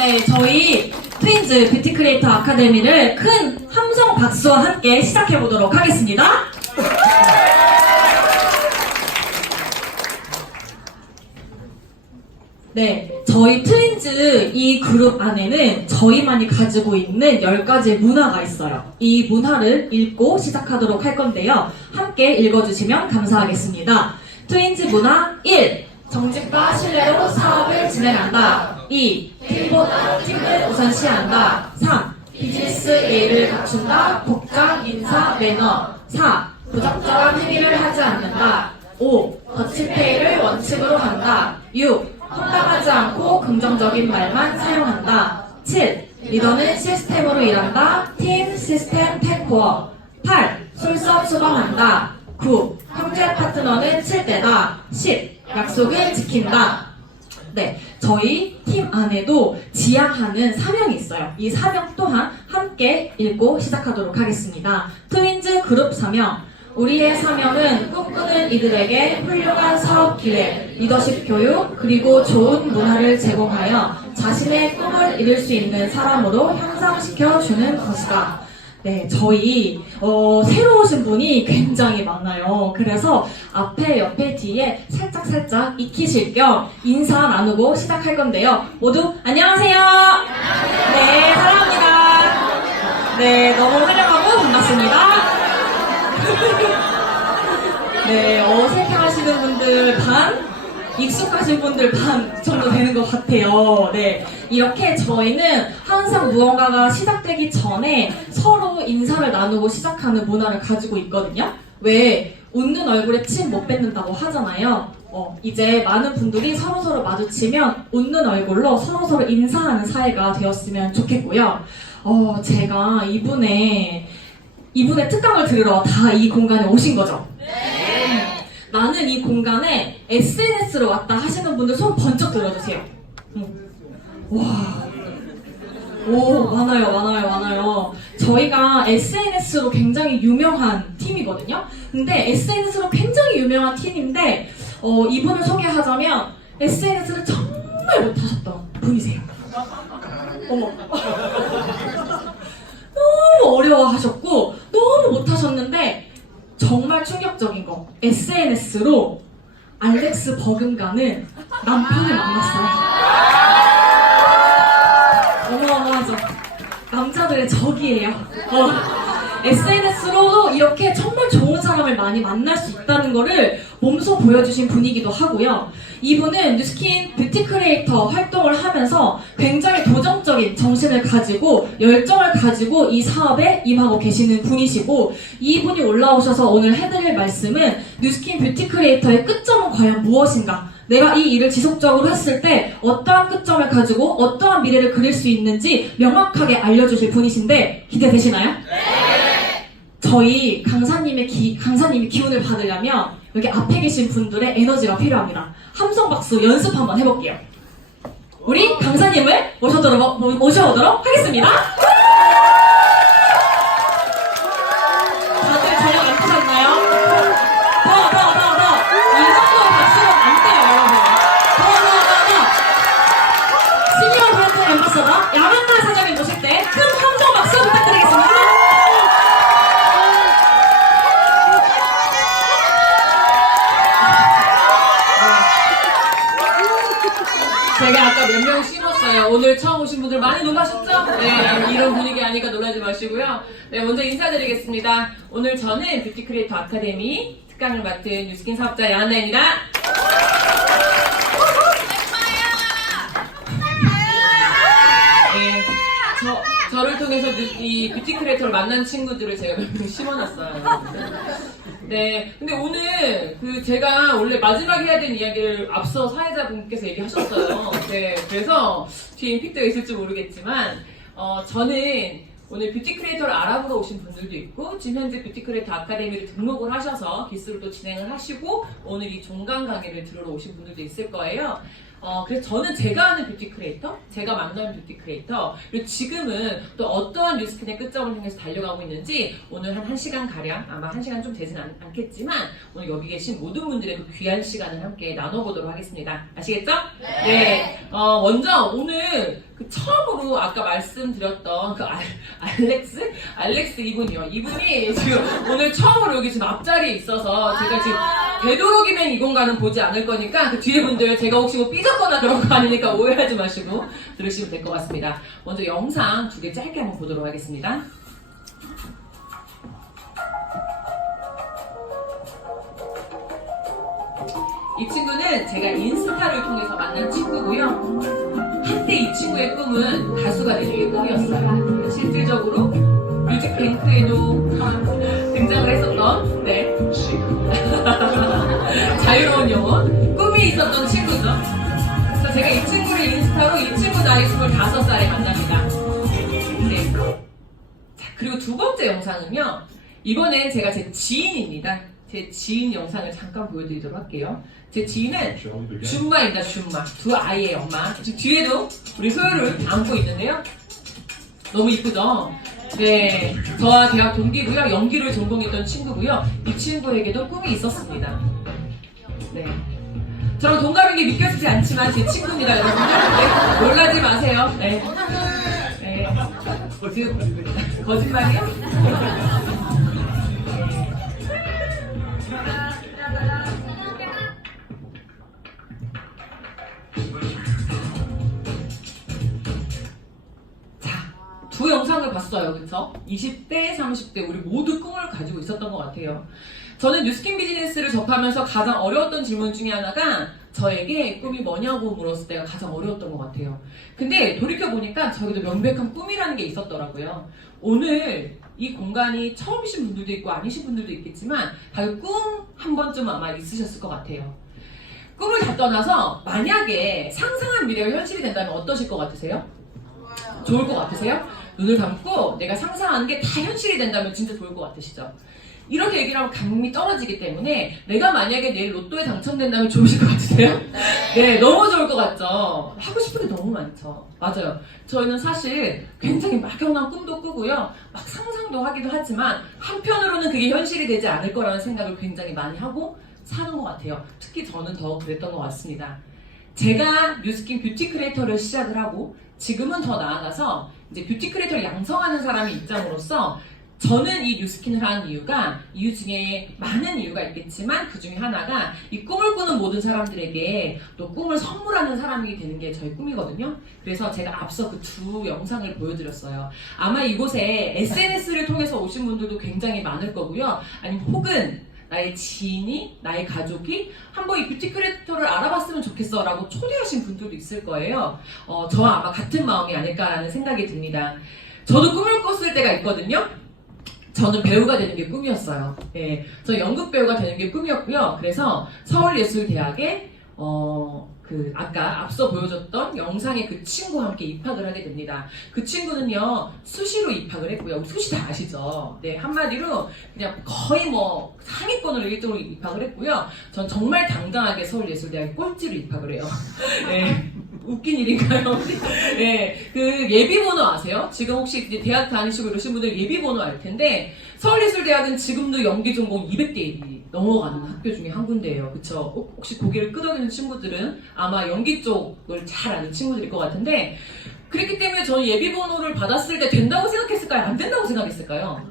네, 저희 트윈즈 뷰티 크리에이터 아카데미를 큰 함성 박수와 함께 시작해 보도록 하겠습니다. 네, 저희 트윈즈 이 그룹 안에는 저희만이 가지고 있는 10가지의 문화가 있어요. 이 문화를 읽고 시작하도록 할 건데요. 함께 읽어주시면 감사하겠습니다. 트윈즈 문화 1. 정직과 신뢰로 사업을 진행한다. 2. 팀보다 팀을 우선시한다. 3. 비즈니스 예의를 갖춘다. 복장, 인사, 매너. 4. 부적절한 행위를 하지 않는다. 5. 더치페이를 원칙으로 한다. 6. 황당하지 않고 긍정적인 말만 사용한다. 7. 리더는 시스템으로 일한다. 팀, 시스템, 테크워. 8. 솔선수범한다. 9. 형제 파트너는 7대다. 10. 약속을 지킨다. 네, 저희 팀 안에도 지향하는 사명이 있어요. 이 사명 또한 함께 읽고 시작하도록 하겠습니다. 트윈즈 그룹 사명. 우리의 사명은 꿈꾸는 이들에게 훌륭한 사업 기회, 리더십 교육, 그리고 좋은 문화를 제공하여 자신의 꿈을 이룰 수 있는 사람으로 향상시켜주는 것이다. 네, 저희 새로 오신 분이 굉장히 많아요. 그래서 앞에, 옆에, 뒤에 살짝 익히실 겸 인사 나누고 시작할 건데요. 모두 안녕하세요. 네, 사랑합니다. 네, 너무 환영하고 반갑습니다. 네, 어색해하시는 분들 반, 익숙하신 분들 반 정도 되는 것 같아요. 네, 이렇게 저희는 항상 무언가가 시작되기 전에 서로 인사를 나누고 시작하는 문화를 가지고 있거든요. 왜 웃는 얼굴에 침 못 뱉는다고 하잖아요. 이제 많은 분들이 서로서로 마주치면 웃는 얼굴로 서로서로 인사하는 사이가 되었으면 좋겠고요. 제가 이분의 특강을 들으러 다 이 공간에 오신 거죠? 네. 나는 이 공간에 SNS로 왔다 하시는 분들 손 번쩍 들어주세요. 와. 오, 많아요. 저희가 SNS로 굉장히 유명한 팀이거든요. 근데 SNS로 굉장히 유명한 팀인데 이분을 소개하자면 SNS를 정말 못하셨던 분이세요. 어머. 너무 어려워하셨고 너무 못하셨는데 정말 충격적인 거, SNS로 알렉스 버금가는 남편을 만났어요. 어마어마하죠. 남자들의 적이에요. SNS로도 이렇게 정말 좋은 사람을 많이 만날 수 있다는 거를 몸소 보여주신 분이기도 하고요. 이분은 뉴스킨 뷰티 크리에이터 활동을 하면서 굉장히 도전적인 정신을 가지고 열정을 가지고 이 사업에 임하고 계시는 분이시고, 이분이 올라오셔서 오늘 해드릴 말씀은 뉴스킨 뷰티 크리에이터의 끝점은 과연 무엇인가, 내가 이 일을 지속적으로 했을 때 어떠한 끝점을 가지고 어떠한 미래를 그릴 수 있는지 명확하게 알려주실 분이신데 기대되시나요? 네! 저희 강사님이 기운을 받으려면 여기 앞에 계신 분들의 에너지가 필요합니다. 함성 박수 연습 한번 해볼게요. 우리 강사님을 모셔오도록 하겠습니다. 다들 저녁 안 드셨나요? 이 정도 박수는 안 돼요, 여러분. 시니어 브랜드 앰버서더 야만나 사장님 모실 때 큰 함성 박수 부탁드리겠습니다. 제가 아까 몇 명 씹었어요. 오늘 처음 오신 분들 많이 놀라셨죠? 네, 이런 분위기 아니까 놀라지 마시고요. 네, 먼저 인사드리겠습니다. 오늘 저는 뷰티 크리에이터 아카데미 특강을 맡은 뉴스킨 사업자 야한나입니다. 네, 저를 통해서 이 뷰티 크리에이터를 만난 친구들을 제가 몇 명 심어놨어요. 네, 근데 오늘 제가 원래 마지막에 해야 되는 이야기를 앞서 사회자분께서 얘기하셨어요. 네, 그래서 뒤에 임팩트가 있을지 모르겠지만 저는 오늘 뷰티 크리에이터를 알아보러 오신 분들도 있고 지금 현재 뷰티 크리에이터 아카데미를 등록을 하셔서 기술을 또 진행을 하시고 오늘 이 종강 강의를 들으러 오신 분들도 있을 거예요. 그래서 저는 제가 아는 뷰티 크리에이터, 제가 만난 뷰티 크리에이터, 그리고 지금은 또 어떠한 뉴스킨의 끝점을 향해서 달려가고 있는지 오늘 한 1시간 가량, 아마 1시간 좀 되진 않겠지만 오늘 여기 계신 모든 분들의 그 귀한 시간을 함께 나눠보도록 하겠습니다. 아시겠죠? 네. 먼저 오늘 처음으로 아까 말씀드렸던 그 알렉스 이분이요. 이분이 지금 오늘 처음으로 여기 지금 앞자리에 있어서 제가 지금 되도록이면 이 공간은 보지 않을 거니까 그 뒤에 분들 제가 혹시 뭐 삐졌거나 그런 거 아니니까 오해하지 마시고 들으시면 될 것 같습니다. 먼저 영상 2개 짧게 한번 보도록 하겠습니다. 이 친구는 제가 인스타를 통해서 만난 친구고요. 한때 이 친구의 꿈은 가수가 되는 게 꿈이었어요. 실질적으로 뮤직뱅크에도 등장을 했었던 자유로운 영혼 꿈이 있었던 친구죠. 그래서 제가 이 친구를 인스타로 이 친구 나이 25살에 만납니다. 네. 자, 그리고 두 번째 영상은요. 이번엔 제가 제 지인입니다. 제 지인 영상을 잠깐 보여드리도록 할게요. 제 지인은 줌마입니다. 줌마. 두 아이의 엄마. 지금 뒤에도 우리 소율을 안고 있는데요. 너무 이쁘죠? 네, 저와 대학 동기고요. 연기를 전공했던 친구고요. 이 친구에게도 꿈이 있었습니다. 네, 저랑 동갑인 게 믿겨지지 않지만 제 친구입니다, 여러분. 네, 놀라지 마세요. 네, 네. 지금 거짓말이요? 두 영상을 봤어요. 그쵸? 20대, 30대 우리 모두 꿈을 가지고 있었던 것 같아요. 저는 뉴스킨 비즈니스를 접하면서 가장 어려웠던 질문 중에 하나가 저에게 꿈이 뭐냐고 물었을 때가 가장 어려웠던 것 같아요. 근데 돌이켜보니까 저에게도 명백한 꿈이라는 게 있었더라고요. 오늘 이 공간이 처음이신 분들도 있고 아니신 분들도 있겠지만 다들 꿈 한 번쯤 아마 있으셨을 것 같아요. 꿈을 다 떠나서 만약에 상상한 미래가 현실이 된다면 어떠실 것 같으세요? 좋을 것 같으세요? 눈을 감고 내가 상상하는 게 다 현실이 된다면 진짜 좋을 것 같으시죠? 이렇게 얘기를 하면 감이 떨어지기 때문에 내가 만약에 내일 로또에 당첨된다면 좋으실 것 같으세요? 네, 너무 좋을 것 같죠? 하고 싶은 게 너무 많죠. 맞아요. 저희는 사실 굉장히 막연한 꿈도 꾸고요. 막 상상도 하기도 하지만 한편으로는 그게 현실이 되지 않을 거라는 생각을 굉장히 많이 하고 사는 것 같아요. 특히 저는 더 그랬던 것 같습니다. 제가 뉴스킨 뷰티 크리에이터를 시작을 하고 지금은 더 나아가서 이제 뷰티 크리에이터를 양성하는 사람의 입장으로서 저는 이 뉴스킨을 한 이유 중에 많은 이유가 있겠지만 그 중에 하나가 이 꿈을 꾸는 모든 사람들에게 또 꿈을 선물하는 사람이 되는 게 저의 꿈이거든요. 그래서 제가 앞서 그 두 영상을 보여드렸어요. 아마 이곳에 SNS를 통해서 오신 분들도 굉장히 많을 거고요. 아니면 혹은 나의 지인이, 나의 가족이 한번 이 뷰티 크리에이터를 알아봤으면 좋겠어 라고 초대하신 분들도 있을 거예요. 저와 아마 같은 마음이 아닐까라는 생각이 듭니다. 저도 꿈을 꿨을 때가 있거든요. 저는 배우가 되는 게 꿈이었어요. 예, 저 연극 배우가 되는 게 꿈이었고요. 그래서 서울예술대학에 아까 앞서 보여줬던 영상의 그 친구와 함께 입학을 하게 됩니다. 그 친구는요, 수시로 입학을 했고요. 수시 다 아시죠? 네, 한마디로 그냥 거의 뭐 상위권으로 1등으로 입학을 했고요. 전 정말 당당하게 서울예술대학에 꼴찌로 입학을 해요. 네, 웃긴 일인가요? 네, 그 예비번호 아세요? 지금 혹시 이제 대학 다니시고 이러신 분들 예비번호 알 텐데 서울예술대학은 지금도 연기 전공 200대 1이 넘어가는 학교 중에 한 군데예요. 그쵸? 혹시 고개를 끄덕이는 친구들은 아마 연기 쪽을 잘 아는 친구들일 것 같은데 그렇기 때문에 저는 예비번호를 받았을 때 된다고 생각했을까요? 안 된다고 생각했을까요?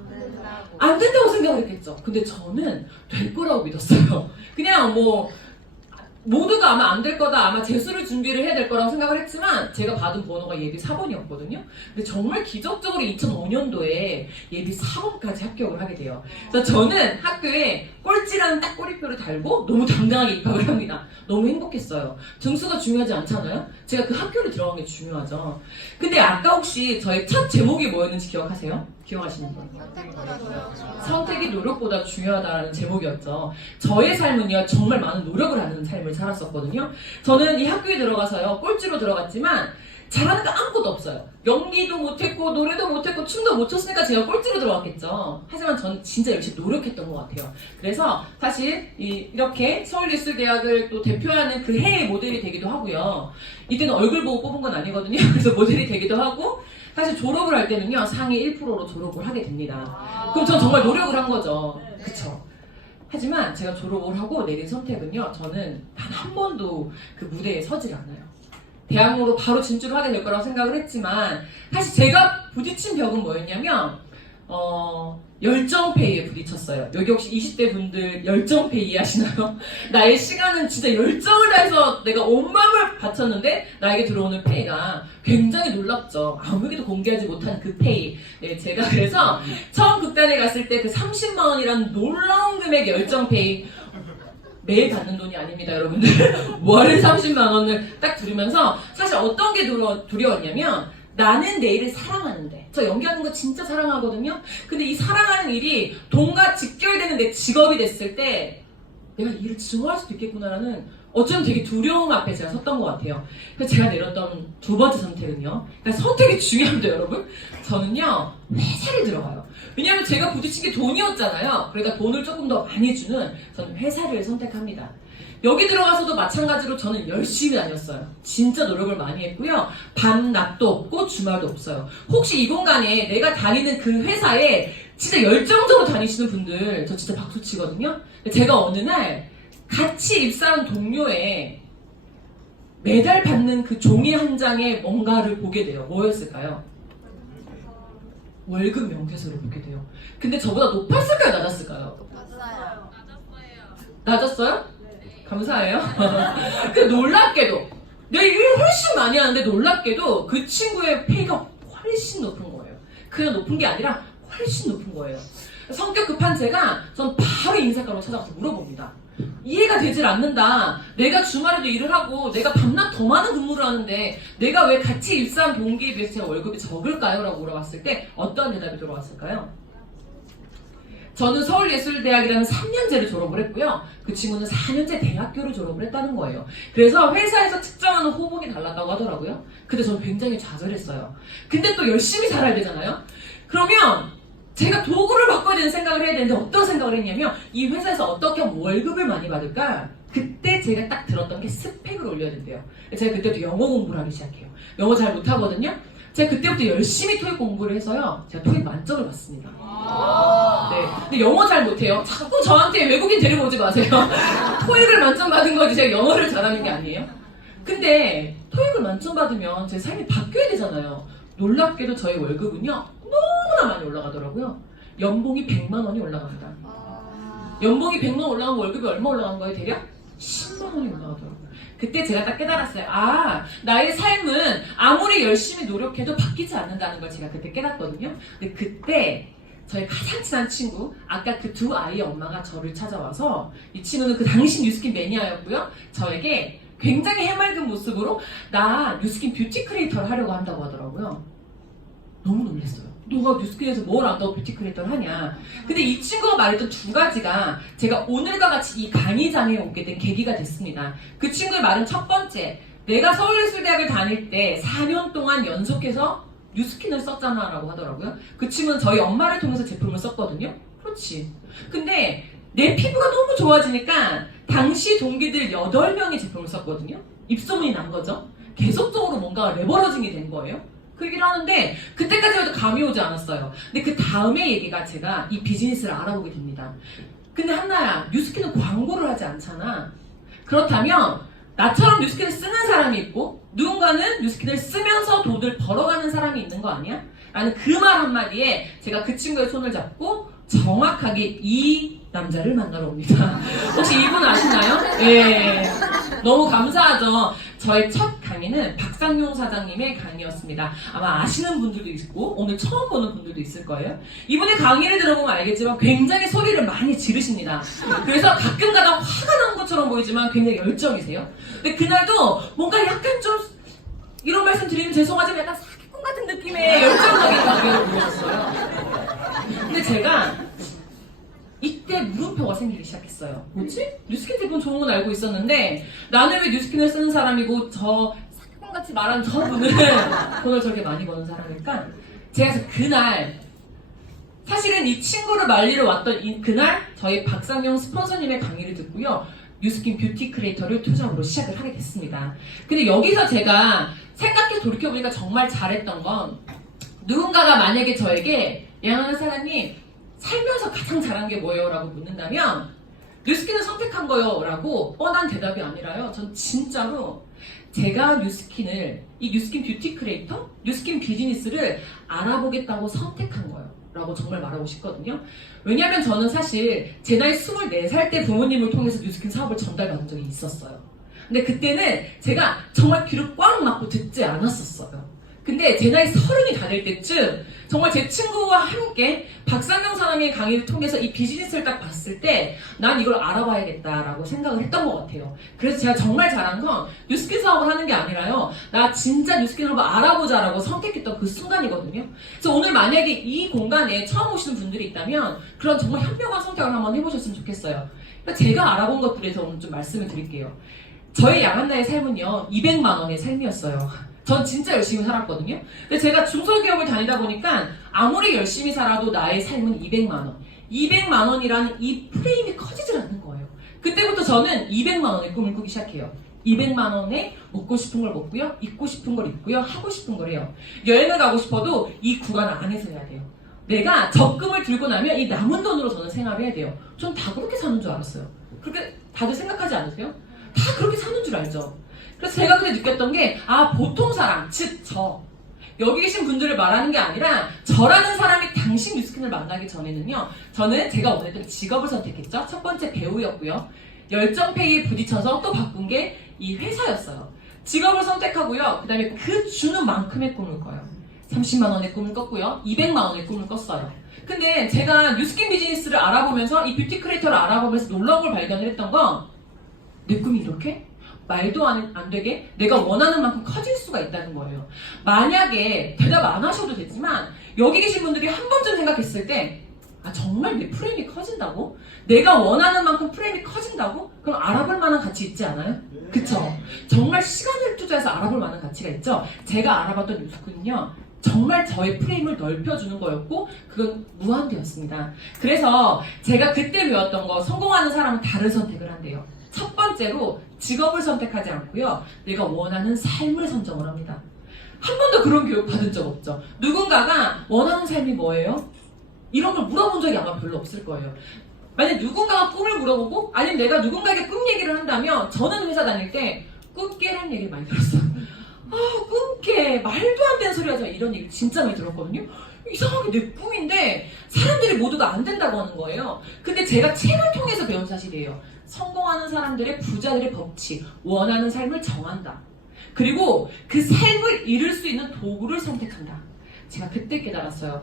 안 된다고 생각을 했겠죠. 근데 저는 될 거라고 믿었어요. 그냥 뭐 모두가 아마 안 될 거다, 아마 재수를 준비를 해야 될 거라고 생각을 했지만 제가 받은 번호가 예비 4번이었거든요. 근데 정말 기적적으로 2005년도에 예비 4번까지 합격을 하게 돼요. 그래서 저는 학교에 꼴찌라는 딱 꼬리표를 달고 너무 당당하게 입학을 합니다. 너무 행복했어요. 등수가 중요하지 않잖아요? 제가 그 학교를 들어간 게 중요하죠. 근데 아까 혹시 저의 첫 제목이 뭐였는지 기억하세요? 기억하시는 분? 선택이 노력보다 중요하다는 제목이었죠. 저의 삶은요, 정말 많은 노력을 하는 삶을 살았었거든요. 저는 이 학교에 들어가서요, 꼴찌로 들어갔지만 잘하는 거 아무것도 없어요. 연기도 못했고 노래도 못했고 춤도 못 췄으니까 제가 꼴찌로 들어갔겠죠. 하지만 저는 진짜 열심히 노력했던 것 같아요. 그래서 사실 이렇게 서울예술대학을 또 대표하는 그 해의 모델이 되기도 하고요. 이때는 얼굴 보고 뽑은 건 아니거든요. 그래서 모델이 되기도 하고 사실 졸업을 할 때는요, 상위 1%로 졸업을 하게 됩니다. 그럼 전 정말 노력을 한 거죠. 그쵸? 하지만 제가 졸업을 하고 내린 선택은요, 저는 단 한 번도 그 무대에 서질 않아요. 대학로로 바로 진출을 하게 될 거라고 생각을 했지만 사실 제가 부딪힌 벽은 뭐였냐면 열정페이에 부딪혔어요. 여기 혹시 20대 분들 열정페이 이해하시나요? 나의 시간은 진짜 열정을 다해서 내가 온 마음을 바쳤는데 나에게 들어오는 페이가 굉장히 놀랍죠. 아무에게도 공개하지 못한 그 페이. 네, 제가 그래서 처음 극단에 갔을 때 그 30만 원이라는 놀라운 금액의 열정페이 매일 받는 돈이 아닙니다, 여러분들. 월 30만 원을 딱 들으면서 사실 어떤 게 두려웠냐면 나는 내 일을 사랑하는데 저 연기하는 거 진짜 사랑하거든요. 근데 이 사랑하는 일이 돈과 직결되는 내 직업이 됐을 때 내가 이 일을 증오할 수도 있겠구나라는 어쩌면 되게 두려움 앞에 제가 섰던 것 같아요. 그래서 제가 내렸던 두 번째 선택은요. 그러니까 선택이 중요합니다, 여러분. 저는요, 회사를 들어가요. 왜냐하면 제가 부딪힌 게 돈이었잖아요. 그러니까 돈을 조금 더 많이 주는 저는 회사를 선택합니다. 여기 들어가서도 마찬가지로 저는 열심히 다녔어요. 진짜 노력을 많이 했고요. 밤낮도 없고 주말도 없어요. 혹시 이 공간에 내가 다니는 그 회사에 진짜 열정적으로 다니시는 분들 저 진짜 박수 치거든요. 제가 어느 날 같이 입사한 동료의 매달 받는 그 종이 한 장에 뭔가를 보게 돼요. 뭐였을까요? 월급 명세서를 보게 돼요. 근데 저보다 높았을까요? 낮았을까요? 낮았어요? 감사해요. 근데 놀랍게도 내가 일을 훨씬 많이 하는데 놀랍게도 그 친구의 페이가 훨씬 높은 거예요. 그냥 높은 게 아니라 훨씬 높은 거예요. 성격 급한 제가 전 바로 인사과로 찾아가서 물어봅니다. 이해가 되질 않는다. 내가 주말에도 일을 하고 내가 밤낮 더 많은 근무를 하는데 내가 왜 같이 입사한 동기에 비해서 제 월급이 적을까요? 라고 물어봤을 때 어떠한 대답이 들어왔을까요? 저는 서울예술대학이라는 3년제를 졸업을 했고요. 그 친구는 4년제 대학교를 졸업을 했다는 거예요. 그래서 회사에서 측정하는 호봉이 달랐다고 하더라고요. 근데 저는 굉장히 좌절했어요. 근데 또 열심히 살아야 되잖아요. 그러면 제가 도구를 바꿔야 되는 생각을 해야 되는데 어떤 생각을 했냐면 이 회사에서 어떻게 하면 월급을 많이 받을까? 그때 제가 딱 들었던 게 스펙을 올려야 된대요. 제가 그때부터 영어 공부를 하기 시작해요. 영어 잘 못하거든요. 제가 그때부터 열심히 토익 공부를 해서요. 제가 토익 만점을 받습니다. 네. 근데 영어 잘 못해요. 자꾸 저한테 외국인 데리고 오지 마세요. 토익을 만점 받은 거지 제가 영어를 잘하는 게 아니에요. 근데 토익을 만점 받으면 제 삶이 바뀌어야 되잖아요. 놀랍게도 저희 월급은요. 너무나 많이 올라가더라고요. 연봉이 100만 원이 올라갑니다. 연봉이 100만 원 올라가면 월급이 얼마 올라간 거예요? 대략 10만 원이 올라가더라고요. 그때 제가 딱 깨달았어요. 아, 나의 삶은 아무리 열심히 노력해도 바뀌지 않는다는 걸 제가 그때 깨닫거든요. 근데 그때 저희 가장 친한 친구, 아까 그 두 아이의 엄마가 저를 찾아와서 이 친구는 그 당시 뉴스킨 매니아였고요. 저에게 굉장히 해맑은 모습으로 나 뉴스킨 뷰티 크리에이터를 하려고 한다고 하더라고요. 너무 놀랐어요. 너가 뉴스킨에서 뭘 안다고 뷰티 크리에이터를 하냐. 근데 이 친구가 말했던 두 가지가 제가 오늘과 같이 이 강의장에 오게 된 계기가 됐습니다. 그 친구의 말은 첫 번째, 내가 서울예술대학을 다닐 때 4년 동안 연속해서 뉴스킨을 썼잖아 라고 하더라고요. 그 친구는 저희 엄마를 통해서 제품을 썼거든요. 그렇지. 근데 내 피부가 너무 좋아지니까 당시 동기들 8명이 제품을 썼거든요. 입소문이 난 거죠. 계속적으로 뭔가 레버러징이 된 거예요. 그 얘기를 하는데 그때까지 해도 감이 오지 않았어요. 근데 그 다음에 얘기가 제가 이 비즈니스를 알아보게 됩니다. 근데 한나야, 뉴스킨은 광고를 하지 않잖아. 그렇다면 나처럼 뉴스킨을 쓰는 사람이 있고 누군가는 뉴스킨을 쓰면서 돈을 벌어가는 사람이 있는 거 아니야? 라는 그 말 한마디에 제가 그 친구의 손을 잡고 정확하게 이 남자를 만나러 옵니다. 혹시 이분 아시나요? 예. 너무 감사하죠. 저의 첫 강의는 박상용 사장님의 강의였습니다. 아마 아시는 분들도 있고 오늘 처음 보는 분들도 있을 거예요. 이분의 강의를 들어보면 알겠지만 굉장히 소리를 많이 지르십니다. 그래서 가끔가다 화가 난 것처럼 보이지만 굉장히 열정이세요. 근데 그날도 뭔가 약간 좀 이런 말씀 드리면 죄송하지만 약간 사기꾼 같은 느낌의 열정적인 강의를 보여줬어요. 근데 제가 이때 물음표가 생기기 시작했어요. 뭐지? 뉴스킨 제품 좋은 건 알고 있었는데 나는 왜 뉴스킨을 쓰는 사람이고 저 사기꾼같이 말하는 저분은 돈을 저렇게 많이 버는 사람일까? 제가 그래서 그날 사실은 이 친구를 말리러 왔던 그날 저희 박상용 스폰서님의 강의를 듣고요. 뉴스킨 뷰티 크리에이터를 투잡으로 시작을 하게 됐습니다. 근데 여기서 제가 생각해 돌이켜보니까 정말 잘했던 건 누군가가 만약에 저에게 양한 사장님 살면서 가장 잘한 게 뭐예요? 라고 묻는다면 뉴스킨을 선택한 거요 라고 뻔한 대답이 아니라요. 전 진짜로 제가 이 뉴스킨 뷰티 크리에이터, 뉴스킨 비즈니스를 알아보겠다고 선택한 거예요. 라고 정말 말하고 싶거든요. 왜냐면 저는 사실 제 나이 24살 때 부모님을 통해서 뉴스킨 사업을 전달받은 적이 있었어요. 근데 그때는 제가 정말 귀를 꽉 막고 듣지 않았었어요. 근데 제 나이 30이 다 될 때쯤 정말 제 친구와 함께 박상명 사람의 강의를 통해서 이 비즈니스를 딱 봤을 때 난 이걸 알아봐야겠다라고 생각을 했던 것 같아요. 그래서 제가 정말 잘한 건 뉴스킨 사업을 하는 게 아니라요. 나 진짜 뉴스킨 사업을 알아보자라고 선택했던 그 순간이거든요. 그래서 오늘 만약에 이 공간에 처음 오시는 분들이 있다면 그런 정말 현명한 선택을 한번 해보셨으면 좋겠어요. 그러니까 제가 알아본 것들에서 오늘 좀 말씀을 드릴게요. 저의 야만나의 삶은요. 200만 원의 삶이었어요. 전 진짜 열심히 살았거든요. 근데 제가 중소기업을 다니다 보니까 아무리 열심히 살아도 나의 삶은 200만 원. 200만 원이라는 이 프레임이 커지질 않는 거예요. 그때부터 저는 200만 원의 꿈을 꾸기 시작해요. 200만 원에 먹고 싶은 걸 먹고요. 입고 싶은 걸 입고요. 하고 싶은 걸 해요. 여행을 가고 싶어도 이 구간 안에서 해야 돼요. 내가 적금을 들고 나면 이 남은 돈으로 저는 생활을 해야 돼요. 전 다 그렇게 사는 줄 알았어요. 그렇게 다들 생각하지 않으세요? 다 그렇게 사는 줄 알죠. 그래서 제가 그때 느꼈던 게 보통 사람, 즉 여기 계신 분들을 말하는 게 아니라 저라는 사람이 당신 뉴스킨을 만나기 전에는요. 저는 제가 원했던 직업을 선택했죠. 첫 번째 배우였고요. 열정페이에 부딪혀서 또 바꾼 게 이 회사였어요. 직업을 선택하고요. 그 다음에 그 주는 만큼의 꿈을 꿔요. 30만 원의 꿈을 꿨고요. 200만 원의 꿈을 꿨어요. 근데 제가 뉴스킨 비즈니스를 알아보면서 이 뷰티 크리에이터를 알아보면서 놀라운 걸 발견을 했던 건 내 꿈이 이렇게? 말도 안 되게 내가 원하는 만큼 커질 수가 있다는 거예요. 만약에 대답 안 하셔도 되지만 여기 계신 분들이 한 번쯤 생각했을 때 정말 내 프레임이 커진다고? 내가 원하는 만큼 프레임이 커진다고? 그럼 알아볼 만한 가치 있지 않아요? 그쵸? 정말 시간을 투자해서 알아볼 만한 가치가 있죠? 제가 알아봤던 뉴스군요. 정말 저의 프레임을 넓혀주는 거였고 그건 무한대였습니다. 그래서 제가 그때 배웠던 거 성공하는 사람은 다른 선택을 한대요. 첫 번째로 직업을 선택하지 않고요. 내가 원하는 삶을 선정을 합니다. 한 번도 그런 교육 받은 적 없죠. 누군가가 원하는 삶이 뭐예요? 이런 걸 물어본 적이 아마 별로 없을 거예요. 만약 누군가가 꿈을 물어보고 아니면 내가 누군가에게 꿈 얘기를 한다면 저는 회사 다닐 때 꿈깨라는 얘기를 많이 들었어요. 꿈깨 말도 안 되는 소리 하지 마 이런 얘기 진짜 많이 들었거든요. 이상하게 내 꿈인데 사람들이 모두가 안 된다고 하는 거예요. 근데 제가 책을 통해서 배운 사실이에요. 성공하는 사람들의 부자들의 법칙, 원하는 삶을 정한다. 그리고 그 삶을 이룰 수 있는 도구를 선택한다. 제가 그때 깨달았어요.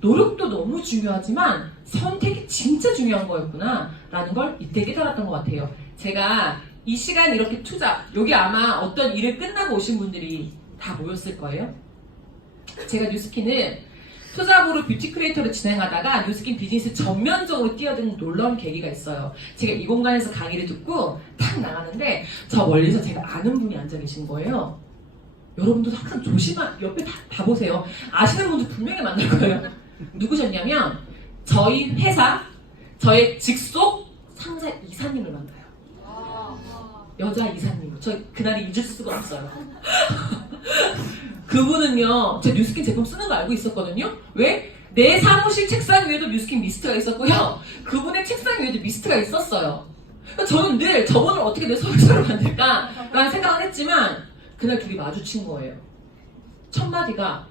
노력도 너무 중요하지만 선택이 진짜 중요한 거였구나 라는 걸 이때 깨달았던 것 같아요. 제가 이 시간 이렇게 투자, 여기 아마 어떤 일을 끝나고 오신 분들이 다 모였을 거예요. 제가 뉴스킨은 투자부로 뷰티 크리에이터를 진행하다가 뉴스킨 비즈니스 전면적으로 뛰어든 놀라운 계기가 있어요. 제가 이 공간에서 강의를 듣고 탁 나가는데 저 멀리서 제가 아는 분이 앉아 계신 거예요. 여러분도 항상 옆에 다 보세요. 아시는 분들 분명히 만날 거예요. 누구셨냐면 저희 회사, 저의 직속 상사 이사님을 만나요. 여자 이사님. 저 그날이 잊을 수가 없어요. 그분은요, 제 뉴스킨 제품 쓰는 거 알고 있었거든요? 왜? 내 사무실 책상 위에도 뉴스킨 미스트가 있었고요. 그분의 책상 위에도 미스트가 있었어요. 그러니까 저는 늘 저분을 어떻게 내 소유자로 만들까라는 생각을 했지만 그날 둘이 마주친 거예요. 첫 마디가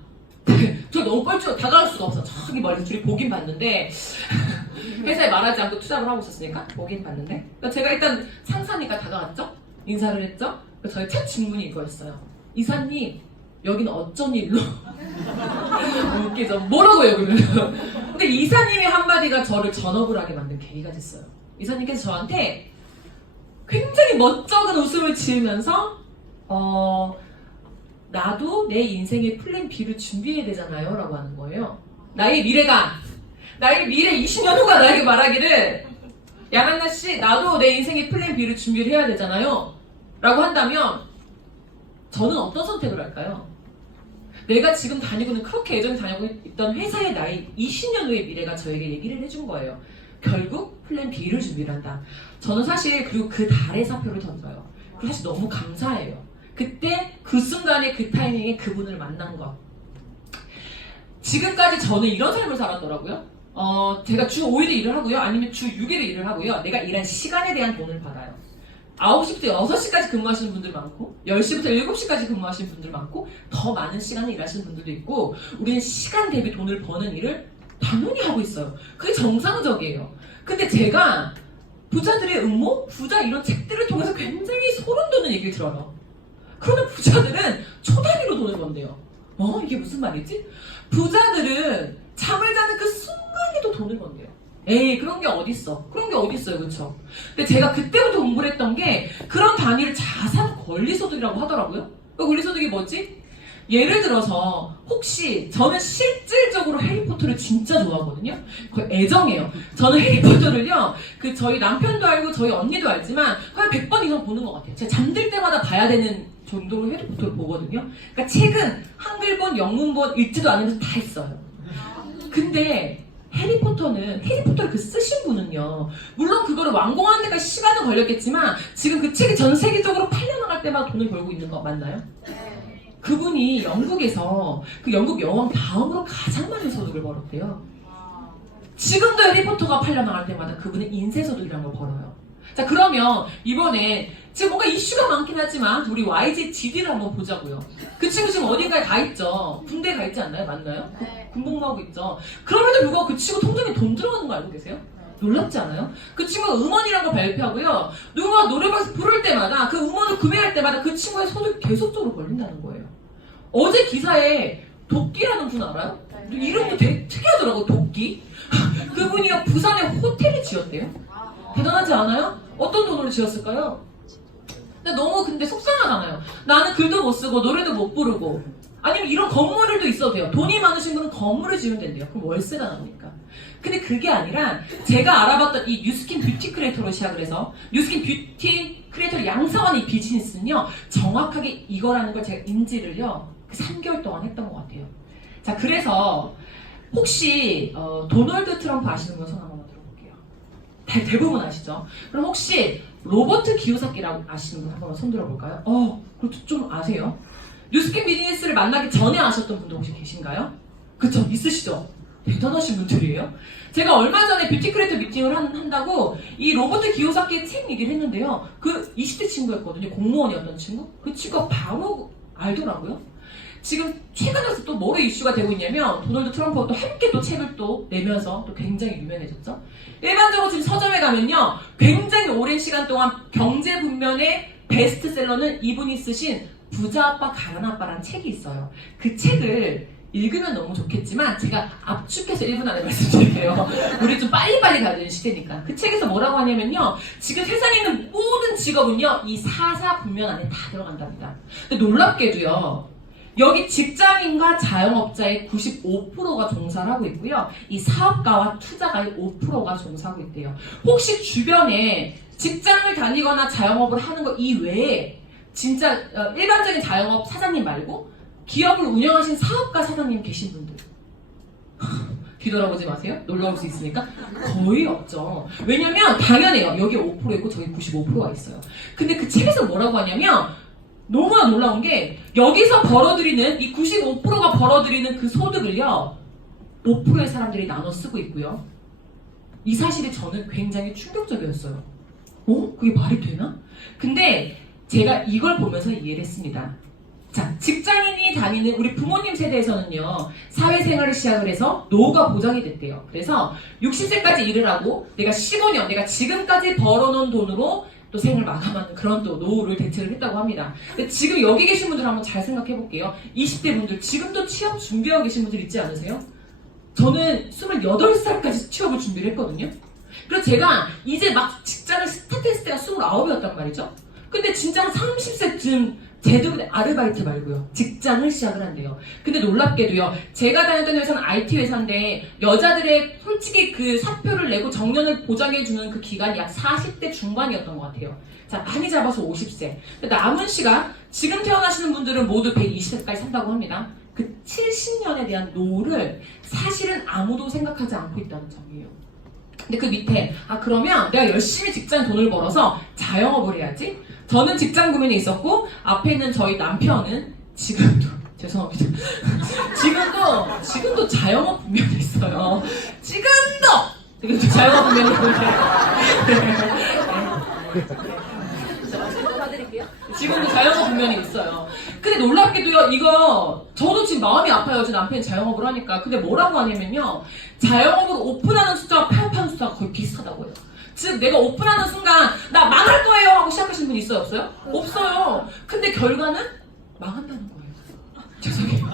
저 너무 뻘쭘 다가갈 수가 없어. 저기 멀리 둘이 보긴 봤는데 회사에 말하지 않고 투자를 하고 있었으니까 보긴 봤는데 그러니까 제가 일단 상사니까 다가갔죠? 인사를 했죠? 저희 첫 질문이 이거였어요. 이사님 여기는 어쩐 일로? 웃기죠? 뭐라고요 그러면? 근데 이사님의 한마디가 저를 전업을 하게 만든 계기가 됐어요. 이사님께서 저한테 굉장히 멋쩍은 웃음을 지으면서 나도 내 인생의 플랜 B를 준비해야 되잖아요 라고 하는 거예요. 나의 미래 20년 후가 나에게 말하기를 야만나씨 나도 내 인생의 플랜 B를 준비를 해야 되잖아요 라고 한다면 저는 어떤 선택을 할까요? 내가 지금 다니고는 그렇게 예전에 다니고 있던 회사의 나의 20년 후의 미래가 저에게 얘기를 해준 거예요. 결국 플랜 B를 준비를 한다. 저는 사실 그리고 그 달에 사표를 던져요. 사실 너무 감사해요. 그때 그 순간에 그 타이밍에 그분을 만난 것. 지금까지 저는 이런 삶을 살았더라고요. 제가 주 5일에 일을 하고요. 아니면 주 6일에 일을 하고요. 내가 일한 시간에 대한 돈을 받아요. 9시부터 6시까지 근무하시는 분들 많고 10시부터 7시까지 근무하시는 분들 많고 더 많은 시간을 일하시는 분들도 있고 우리는 시간 대비 돈을 버는 일을 당연히 하고 있어요. 그게 정상적이에요. 근데 제가 부자들의 음모, 부자 이런 책들을 통해서 굉장히 소름 돋는 얘기를 들어요. 그러면 부자들은 초단위로 돈을 번대요. 이게 무슨 말이지? 부자들은 잠을 자는 그 순간에도 돈을 번대요. 에이, 그런 게 어딨어. 그런 게 어딨어요, 그쵸? 근데 제가 그때부터 공부를 했던 게 그런 단위를 자산 권리소득이라고 하더라고요. 그 권리소득이 뭐지? 예를 들어서 혹시 저는 실질적으로 해리포터를 진짜 좋아하거든요. 거의 애정이에요. 저는 해리포터를요, 저희 남편도 알고 저희 언니도 알지만 거의 100번 이상 보는 것 같아요. 제가 잠들 때마다 봐야 되는 정도로 해리포터를 보거든요. 그러니까 책은 한글본, 영문본 읽지도 않으면서 다 했어요. 근데 해리포터를 쓰신 분은요, 물론 그거를 완공하는 데까지 시간은 걸렸겠지만 지금 그 책이 전 세계적으로 팔려나갈 때마다 돈을 벌고 있는 거 맞나요? 그분이 영국에서 그 영국 여왕 다음으로 가장 많은 소득을 벌었대요. 지금도 해리포터가 팔려나갈 때마다 그분은 인쇄소득이라는 걸 벌어요. 자, 그러면 이번에 지금 뭔가 이슈가 많긴 하지만 우리 YG GD를 한번 보자고요. 그 친구 지금 어딘가에 가 있죠. 군대에 가 있지 않나요? 맞나요? 군복무하고 있죠. 그럼에도 불구하고 그 친구 통장에 돈 들어가는 거 알고 계세요? 놀랍지 않아요? 그 친구가 음원이라는 걸 발표하고요. 누군가 노래방에서 부를 때마다 그 음원을 구매할 때마다 그 친구의 소득이 계속적으로 벌린다는 거예요. 어제 기사에 도끼라는 분 알아요? 이름도 되게 특이하더라고. 도끼. 그분이요, 부산에 호텔을 지었대요. 대단하지 않아요? 어떤 돈으로 지었을까요? 근데 속상하잖아요. 나는 글도 못 쓰고 노래도 못 부르고, 아니면 이런 건물들도 있어도 돼요. 돈이 많으신 분은 건물을 지으면 된대요. 그럼 월세가 나오니까. 근데 그게 아니라 제가 알아봤던 이 뉴스킨 뷰티 크리에이터로 시작을 해서 뉴스킨 뷰티 크리에이터를 양성하는 이 비즈니스는요, 정확하게 이거라는 걸 제가 인지를요 3개월 동안 했던 것 같아요. 자, 그래서 혹시 도널드 트럼프 아시는 분 손 한번 들어볼게요. 대부분 아시죠? 그럼 혹시 로버트 기요사키라고 아시는 분 한번 손 들어볼까요? 그것도 좀 아세요? 뉴스킨 비즈니스를 만나기 전에 아셨던 분도 혹시 계신가요? 그쵸? 있으시죠? 대단하신 분들이에요. 제가 얼마 전에 뷰티 크리에이터 미팅을 한다고 이 로버트 기요사키의 책 얘기를 했는데요. 그 20대 친구였거든요. 공무원이었던 친구. 그 친구가 바로 알더라고요. 지금 최근에서 또 뭐로 이슈가 되고 있냐면 도널드 트럼프가 또 함께 또 책을 또 내면서 또 굉장히 유명해졌죠. 일반적으로 지금 서점에 가면요, 굉장히 오랜 시간 동안 경제 분면의 베스트셀러는 이분이 쓰신 부자 아빠 가난 아빠라는 책이 있어요. 그 책을 읽으면 너무 좋겠지만 제가 압축해서 1분 안에 말씀드릴게요. 우리 좀 빨리빨리 가야 되는 시대니까. 그 책에서 뭐라고 하냐면요, 지금 세상에 있는 모든 직업은요 이 사사분면 안에 다 들어간답니다. 근데 놀랍게도요, 여기 직장인과 자영업자의 95%가 종사를 하고 있고요, 이 사업가와 투자가의 5%가 종사하고 있대요. 혹시 주변에 직장을 다니거나 자영업을 하는 거 이외에 진짜 일반적인 자영업 사장님 말고 기업을 운영하신 사업가 사장님 계신 분들 뒤돌아보지 마세요. 놀라울 수 있으니까. 거의 없죠. 왜냐면 당연해요. 여기 5% 있고 저기 95%가 있어요. 근데 그 책에서 뭐라고 하냐면 너무나 놀라운 게 여기서 벌어들이는 이 95%가 벌어들이는 그 소득을요 5%의 사람들이 나눠 쓰고 있고요. 이 사실이 저는 굉장히 충격적이었어요. 그게 말이 되나? 근데 제가 이걸 보면서 이해를 했습니다. 자, 직장인이 다니는 우리 부모님 세대에서는요, 사회생활을 시작을 해서 노후가 보장이 됐대요. 그래서 60세까지 일을 하고 내가 15년, 내가 지금까지 벌어놓은 돈으로 또 생을 마감하는 그런 또 노후를 대체를 했다고 합니다. 근데 지금 여기 계신 분들 한번 잘 생각해 볼게요. 20대 분들, 지금도 취업 준비하고 계신 분들 있지 않으세요? 저는 28살까지 취업을 준비를 했거든요. 그래서 제가 이제 막 직장을 스타트했을 때가 29이었단 말이죠. 근데 진짜 한 30세쯤 제대로 아르바이트 말고요, 직장을 시작을 한대요. 근데 놀랍게도요, 제가 다녔던 회사는 IT 회사인데 여자들의 솔직히 그 사표를 내고 정년을 보장해주는 그 기간이 약 40대 중반이었던 것 같아요. 자, 많이 잡아서 50세. 남은 시간, 지금 태어나시는 분들은 모두 120세까지 산다고 합니다. 그 70년에 대한 노후를 사실은 아무도 생각하지 않고 있다는 점이에요. 근데 그 밑에, 그러면 내가 열심히 직장 돈을 벌어서 자영업을 해야지. 저는 직장 구면에 있었고 앞에 있는 저희 남편은 지금도 죄송합니다. 지금도 자영업 분면에 있어요. 지금도 자영업 분면에 있어요. 지금도 자영업 분면이 있어요. 근데 놀랍게도요, 이거 저도 지금 마음이 아파요. 제 남편이 자영업을 하니까. 근데 뭐라고 하냐면요, 자영업으로 오픈하는 숫자와 폐업하는 숫자가 거의 비슷하다고 해요. 즉 내가 오픈하는 순간 나 망할 거예요 하고 시작하신 분 있어요, 없어요? 없어요. 근데 결과는 망한다는 거예요. 죄송해요.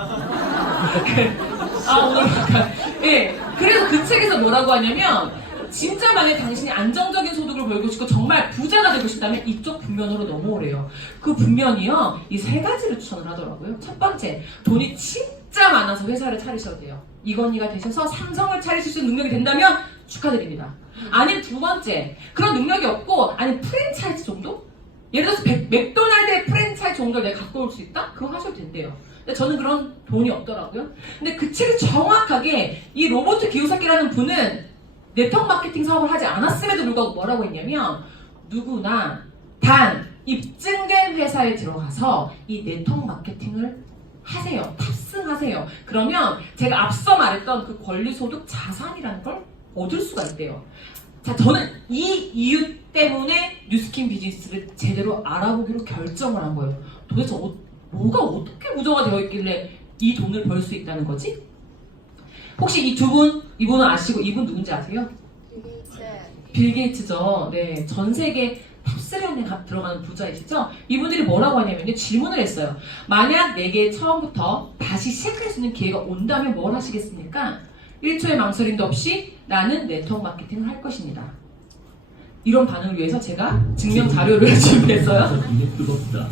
오늘 약간 예. 그래서 그 책에서 뭐라고 하냐면, 진짜 만약에 당신이 안정적인 소득을 벌고 싶고 정말 부자가 되고 싶다면 이쪽 분면으로 넘어오래요. 그 분면이요, 이 세 가지를 추천을 하더라고요. 첫 번째, 돈이 진짜 많아서 회사를 차리셔도 돼요. 이건희가 되셔서 삼성을 차리실 수 있는 능력이 된다면 축하드립니다. 아니면 두 번째, 그런 능력이 없고 아니면 프랜차이즈 정도? 예를 들어서 맥도날드의 프랜차이즈 정도를 내가 갖고 올 수 있다? 그거 하셔도 된대요. 근데 저는 그런 돈이 없더라고요. 근데 그 책을 정확하게 이 로버트 기요사키라는 분은 네트워크 마케팅 사업을 하지 않았음에도 불구하고 뭐라고 했냐면, 누구나 단 입증된 회사에 들어가서 이 네트워크 마케팅을 하세요. 탑승하세요. 그러면 제가 앞서 말했던 그 권리소득 자산이라는 걸 얻을 수가 있대요. 자, 저는 이 이유 때문에 뉴스킨 비즈니스를 제대로 알아보기로 결정을 한 거예요. 도대체 뭐가 어떻게 구조가 되어 있길래 이 돈을 벌 수 있다는 거지? 혹시 이 두 분, 이분은 아시고 이분 누군지 아세요? 빌 게이츠죠. 네, 전 세계 탑3안에 들어가는 부자이시죠? 이분들이 뭐라고 하냐면요, 질문을 했어요. 만약 내게 처음부터 다시 시작할 수 있는 기회가 온다면 뭘 하시겠습니까? 1초의 망설임도 없이 나는 네트워크 마케팅을 할 것입니다. 이런 반응을 위해서 제가 증명 자료를 준비했어요. 이게 뜨겁다.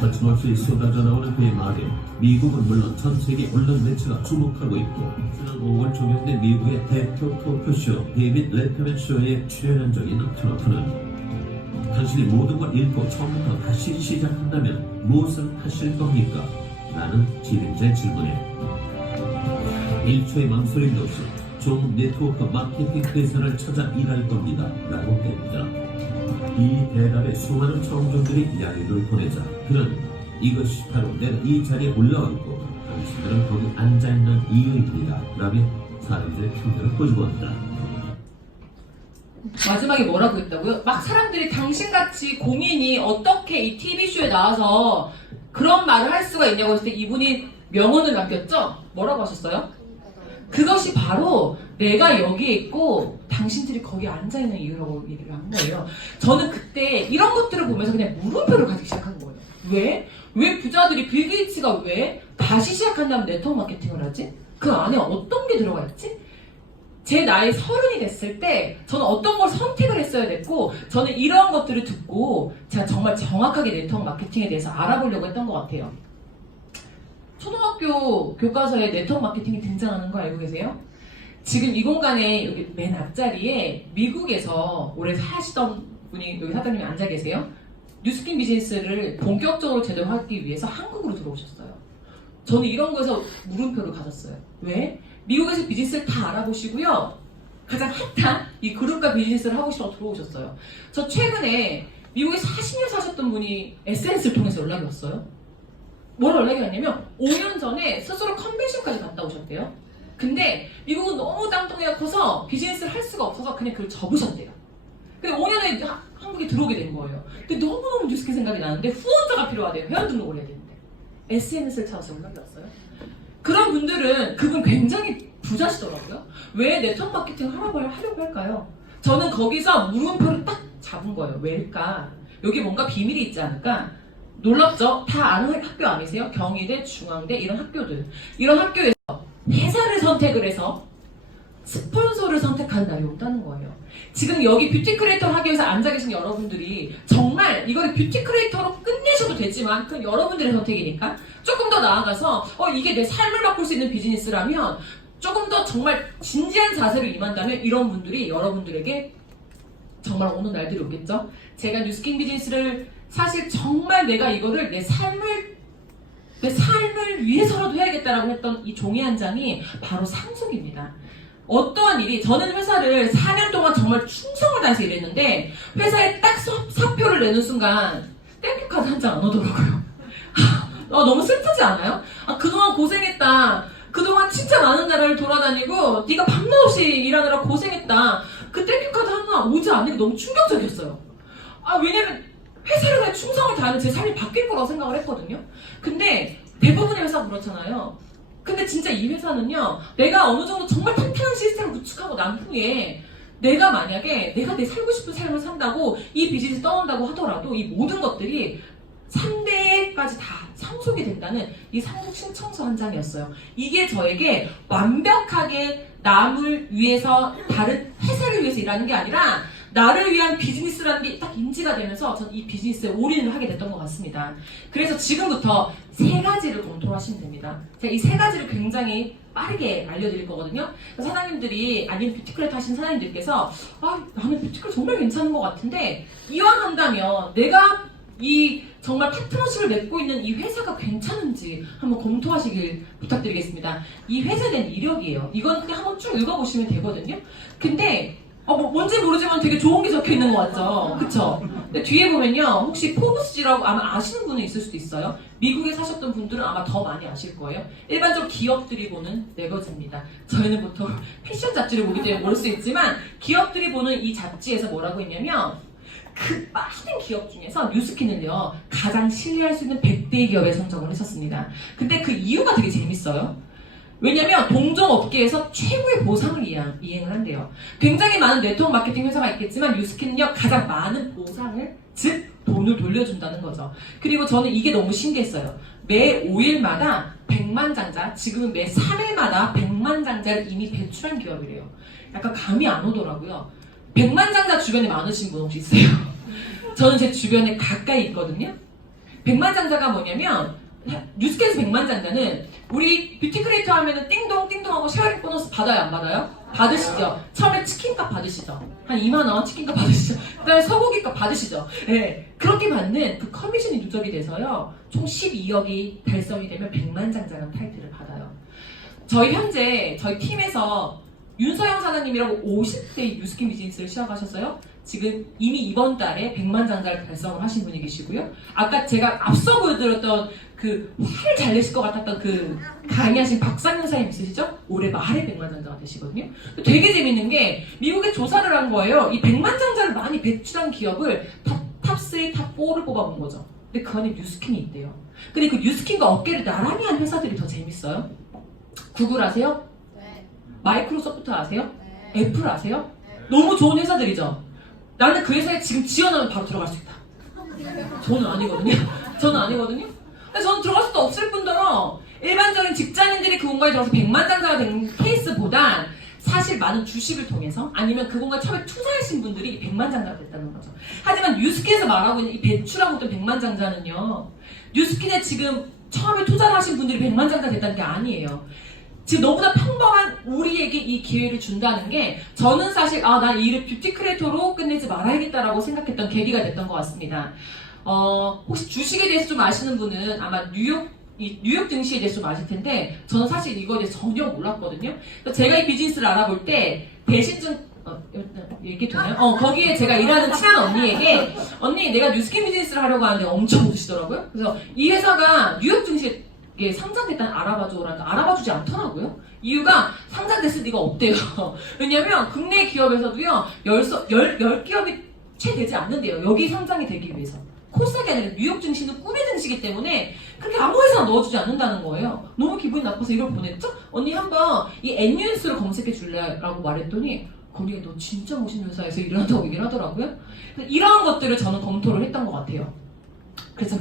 거침없이 쏟아져 나오는 그의 말에 미국은 물론 전 세계 언론 매체가 주목하고 있고, 지난 5월 종영된 미국의 대표 토크쇼 데이빗 레터맨 쇼에 출연한 적이 있는 트럼프는, 당신이 모든 걸 잃고 처음부터 다시 시작한다면 무엇을 하실 겁니까? 라는 진행자의 질문에 1초의 망설임도 없이 종 네트워크 마케팅 회사를 찾아 일할 겁니다 라고 했다. 이 대답에 수많은 청중들이 야유를 보내자 그는 이것이 바로 내가 이 자리에 올라와 있고 당신들은 거기 앉아있는 이유입니다 라며 사람들의 편견을 꼬집었다. 마지막에 뭐라고 했다고요? 막 사람들이 당신같이 공인이 어떻게 이 TV쇼에 나와서 그런 말을 할 수가 있냐고 했을 때 이분이 명언을 남겼죠? 뭐라고 하셨어요? 그것이 바로 내가 여기에 있고 당신들이 거기 앉아있는 이유라고 얘기를 한 거예요. 저는 그때 이런 것들을 보면서 그냥 물음표를 가지기 시작한 거예요. 왜? 왜 부자들이 빌 게이츠가 왜 다시 시작한다면 네트워크 마케팅을 하지? 그 안에 어떤 게 들어가 있지? 제 나이 30이 됐을 때 저는 어떤 걸 선택을 했어야 됐고, 저는 이런 것들을 듣고 제가 정말 정확하게 네트워크 마케팅에 대해서 알아보려고 했던 것 같아요. 초등학교 교과서에 네트워크 마케팅이 등장하는 거 알고 계세요? 지금 이 공간에 여기 맨 앞자리에 미국에서 오래 사시던 분이, 여기 사장님이 앉아 계세요. 뉴스킨 비즈니스를 본격적으로 제대로 하기 위해서 한국으로 들어오셨어요. 저는 이런 거에서 물음표를 가졌어요. 왜? 미국에서 비즈니스를 다 알아보시고요, 가장 핫한 이 그룹과 비즈니스를 하고 싶어서 들어오셨어요. 저 최근에 미국에 40년 사셨던 분이 SNS를 통해서 연락이 왔어요. 뭐라 연락이 왔냐면 5년 전에 스스로 컨벤션까지 갔다 오셨대요. 근데 미국은 너무 땅덩이가 커서 비즈니스를 할 수가 없어서 그냥 그걸 접으셨대요. 근데 5년에 한국에 들어오게 된 거예요. 근데 너무너무 뉴스킨 생각이 나는데 후원자가 필요하대요. 회원 등록을 해야 되는데 SNS를 찾아서 연락이 왔어요. 그런 분들은, 그분 굉장히 부자시더라고요. 왜 네트워크 마케팅을 하려고 할까요? 저는 거기서 물음표를 딱 잡은 거예요. 왜일까? 여기 뭔가 비밀이 있지 않을까? 놀랍죠? 다 아는 학교 아니세요? 경희대, 중앙대 이런 학교들. 이런 학교에서 회사를 선택을 해서 스폰서를 선택하는 날이 온다는 거예요. 지금 여기 뷰티 크리에이터 하기 위해서 앉아 계신 여러분들이 정말 이걸 뷰티 크리에이터로 끝내셔도 되지만 그건 여러분들의 선택이니까 조금 더 나아가서 이게 내 삶을 바꿀 수 있는 비즈니스라면 조금 더 정말 진지한 자세로 임한다면 이런 분들이 여러분들에게 정말 오는 날들이 오겠죠. 제가 뉴스킨 비즈니스를 사실 정말 내가 이거를 내 삶을 위해서라도 해야겠다라고 했던 이 종이 한 장이 바로 상속입니다. 어떠한 일이, 저는 회사를 4년 동안 정말 충성을 다해서 일했는데 회사에 딱 사표를 내는 순간 땡큐 카드 한 장 안 오더라고요. 너무 슬프지 않아요? 그동안 고생했다. 그동안 진짜 많은 나라를 돌아다니고 네가 밤낮 없이 일하느라 고생했다. 그 땡큐 카드 하나 오지 않는 게 너무 충격적이었어요. 왜냐면 회사를 그냥 충성을 다하면 제 삶이 바뀔 거라고 생각을 했거든요. 근데 대부분의 회사가 그렇잖아요. 근데 진짜 이 회사는요, 내가 어느 정도 정말 탄탄한 시스템을 구축하고 난 후에 내가 만약에 내가 내 살고 싶은 삶을 산다고 이 비즈니스 떠난다고 하더라도 이 모든 것들이 3대까지 다 상속이 된다는 이 상속 신청서 한 장이었어요. 이게 저에게 완벽하게 남을 위해서 다른 회사를 위해서 일하는 게 아니라 나를 위한 비즈니스라는 게 딱 인지가 되면서 전 이 비즈니스에 올인을 하게 됐던 것 같습니다. 그래서 지금부터 3가지를 검토를 하시면 됩니다. 제가 이 3가지를 굉장히 빠르게 알려드릴 거거든요. 사장님들이 아니면 뷰티클래터 하신 사장님들께서 나는 뷰티클 정말 괜찮은 것 같은데 이왕 한다면 내가 이 정말 파트너십을 맺고 있는 이 회사가 괜찮은지 한번 검토하시길 부탁드리겠습니다. 이 회사에 대한 이력이에요. 이건 그냥 한번 쭉 읽어보시면 되거든요. 근데 뭔지 모르지만 되게 좋은 게 적혀 있는 것 같죠? 그쵸? 근데 뒤에 보면요. 혹시 포브스지라고 아마 아시는 분은 있을 수도 있어요. 미국에 사셨던 분들은 아마 더 많이 아실 거예요. 일반적으로 기업들이 보는 매거진입니다. 저희는 보통 패션 잡지를 보기 때문에 모를 수 있지만 기업들이 보는 이 잡지에서 뭐라고 했냐면 그 많은 기업 중에서 뉴스킨을요. 가장 신뢰할 수 있는 100대 기업에 선정을 했었습니다. 근데 그 이유가 되게 재밌어요. 왜냐면 동종업계에서 최고의 보상을 이행을 한대요. 굉장히 많은 네트워크 마케팅 회사가 있겠지만 뉴스킨은요 가장 많은 보상을, 즉 돈을 돌려준다는 거죠. 그리고 저는 이게 너무 신기했어요. 매 5일마다 100만 장자, 지금은 매 3일마다 100만 장자를 이미 배출한 기업이래요. 약간 감이 안 오더라고요. 100만 장자 주변에 많으신 분 혹시 있어요? 저는 제 주변에 가까이 있거든요. 100만 장자가 뭐냐면 뉴스캔에서 100만 장자는 우리 뷰티 크리에이터 하면은 띵동 띵동하고 쉐어링 보너스 받아요, 안 받아요? 받으시죠. 처음에 치킨값 받으시죠. 한 2만원 치킨값 받으시죠. 그 다음에 소고기값 받으시죠. 네, 그렇게 받는 그 커미션이 누적이 돼서요 총 12억이 달성이 되면 100만 장자라는 타이틀을 받아요. 저희 팀에서 윤서영 사장님이라고 50대 뉴스킨 비즈니스를 시작하셨어요. 지금 이미 이번 달에 100만 장자를 달성을 하신 분이 계시고요. 아까 제가 앞서 보여드렸던 그 화를 잘 내실 것 같았던 그 강의하신 박상현 사장님 있으시죠? 올해 말에 100만 장자가 되시거든요. 되게 재밌는 게 미국에 조사를 한 거예요. 이 100만 장자를 많이 배출한 기업을 탑3, 탑4를 뽑아본 거죠. 근데 그 안에 뉴스킨이 있대요. 근데 그 뉴스킨과 어깨를 나란히 한 회사들이 더 재밌어요. 구글 아세요? 네. 마이크로소프트 아세요? 네. 애플 아세요? 너무 좋은 회사들이죠. 나는 그 회사에 지금 지원하면 바로 들어갈 수 있다. 저는 아니거든요. 근데 저는 들어갈 수도 없을 뿐더러 일반적인 직장인들이 그 공간에 들어가서 100만 장자가 된 케이스보단 사실 많은 주식을 통해서 아니면 그 공간에 처음에 투자하신 분들이 100만 장자가 됐다는 거죠. 하지만 뉴스킨에서 말하고 있는 이 배출하고 있던 100만 장자는요. 뉴스킨에 지금 처음에 투자를 하신 분들이 100만 장자 됐다는 게 아니에요. 지금 너무나 평범한 우리에게 이 기회를 준다는 게 저는 사실 나 이 일을 뷰티 크리에이터로 끝내지 말아야겠다라고 생각했던 계기가 됐던 것 같습니다. 혹시 주식에 대해서 좀 아시는 분은 아마 뉴욕 증시에 대해서 좀 아실 텐데 저는 사실 이거에 대해서 전혀 몰랐거든요. 제가 이 비즈니스를 알아볼 때 대신증 얘기 되나요? 거기에 제가 일하는 친한 언니에게 언니 내가 뉴스킨 비즈니스를 하려고 하는데 엄청 웃으시더라고요. 그래서 이 회사가 뉴욕 증시에 상장됐다는 알아봐줘라니까 알아봐주지 않더라고요. 이유가 상장됐을 리가 없대요. 왜냐면 국내 기업에서도요 10기업이 채 되지 않는데요. 여기 상장이 되기 위해서. 코스닥이 아니라 뉴욕 증시는 꿈의 증시이기 때문에 그렇게 아무 회사나 넣어주지 않는다는 거예요. 너무 기분이 나빠서 이걸 보냈죠? 언니 한번 이 N뉴스를 검색해 줄래라고 말했더니 거기에 너 진짜 멋있는 회사에서 일한다고 얘기를 하더라고요. 이러한 것들을 저는 검토를 했던 것 같아요. 그래서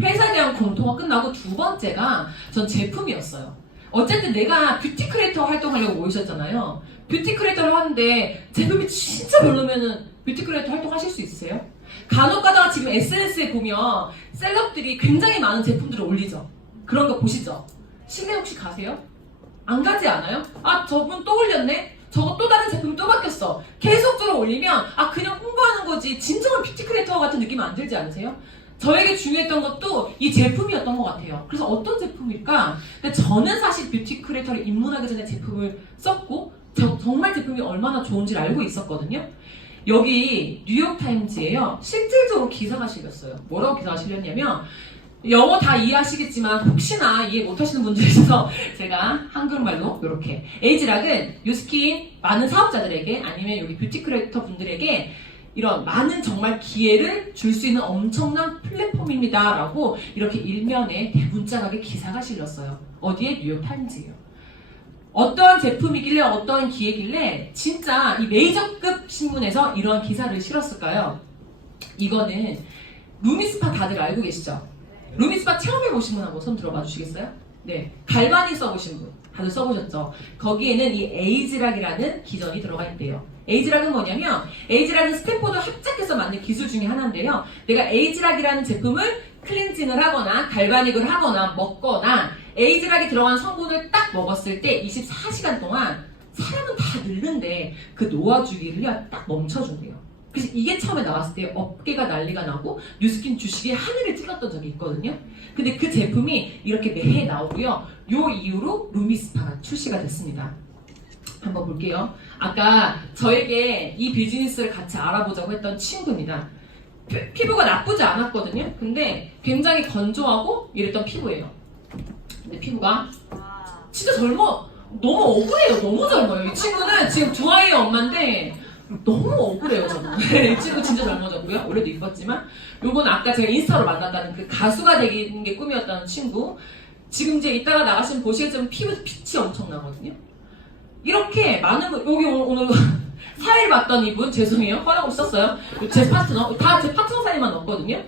회사에 대한 검토가 끝나고 두 번째가 전 제품이었어요. 어쨌든 내가 뷰티 크리에이터 활동하려고 모이셨잖아요. 뷰티 크리에이터를 하는데 제품이 진짜 별로면은 뷰티 크리에이터 활동하실 수 있으세요? 간혹 가다가 지금 SNS에 보면 셀럽들이 굉장히 많은 제품들을 올리죠. 그런 거 보시죠. 실내 혹시 가세요? 안 가지 않아요? 저분 또 올렸네? 저거 또 다른 제품이 또 바뀌었어. 계속적으로 올리면 그냥 홍보하는 거지 진정한 뷰티 크리에이터 같은 느낌 안 들지 않으세요? 저에게 중요했던 것도 이 제품이었던 것 같아요. 그래서 어떤 제품일까? 근데 저는 사실 뷰티 크리에이터를 입문하기 전에 제품을 썼고 정말 제품이 얼마나 좋은지를 알고 있었거든요. 여기 뉴욕타임즈에요. 실질적으로 기사가 실렸어요. 뭐라고 기사가 실렸냐면 영어 다 이해하시겠지만 혹시나 이해 못하시는 분들이 있어서 제가 한국말로 이렇게 에이지락은 뉴스킨 많은 사업자들에게 아니면 여기 뷰티 크리에이터 분들에게 이런 많은 정말 기회를 줄 수 있는 엄청난 플랫폼입니다 라고 이렇게 일면에 대문짝하게 기사가 실렸어요. 어디에? 뉴욕타임즈예요. 어떠한 제품이길래 어떠한 기회길래 진짜 이 메이저급 신문에서 이런 기사를 실었을까요? 이거는 루미스파 다들 알고 계시죠? 루미스파 체험해보신 분 한번 손 들어봐 주시겠어요? 네, 갈바닉 써보신 분 다들 써보셨죠? 거기에는 이 에이즈락이라는 기전이 들어가 있대요. 에이즈락은 뭐냐면 에이즈락은 스탠포드 합작해서 만든 기술 중에 하나인데요. 내가 에이즈락이라는 제품을 클렌징을 하거나 갈바닉을 하거나 먹거나 에이즈락이 들어간 성분을 딱 먹었을 때 24시간 동안 사람은 다 늙는데 그 노화 주기를 딱 멈춰준대요. 그래서 이게 처음에 나왔을 때 업계가 난리가 나고 뉴스킨 주식이 하늘을 찔렀던 적이 있거든요. 근데 그 제품이 이렇게 매해 나오고요. 요 이후로 루미스파가 출시가 됐습니다. 한번 볼게요. 아까 저에게 이 비즈니스를 같이 알아보자고 했던 친구입니다. 피부가 나쁘지 않았거든요. 근데 굉장히 건조하고 이랬던 피부예요. 근데 피부가 진짜 젊어. 너무 억울해요. 너무 젊어요. 이 친구는 지금 두 아이의 엄마인데 너무 억울해요, 저는. 이 친구 진짜 젊어졌고요. 원래도 이뻤지만. 요건 아까 제가 인스타로 만난다는 그 가수가 되는 게 꿈이었다는 친구. 지금 이제 이따가 나가시면 보시겠지만 피부 빛이 엄청나거든요. 이렇게 많은 분, 여기 오늘 사회를 봤던 이분, 죄송해요. 화나고 있었어요. 제 파트너, 다 제 파트너 사이만 넣었거든요.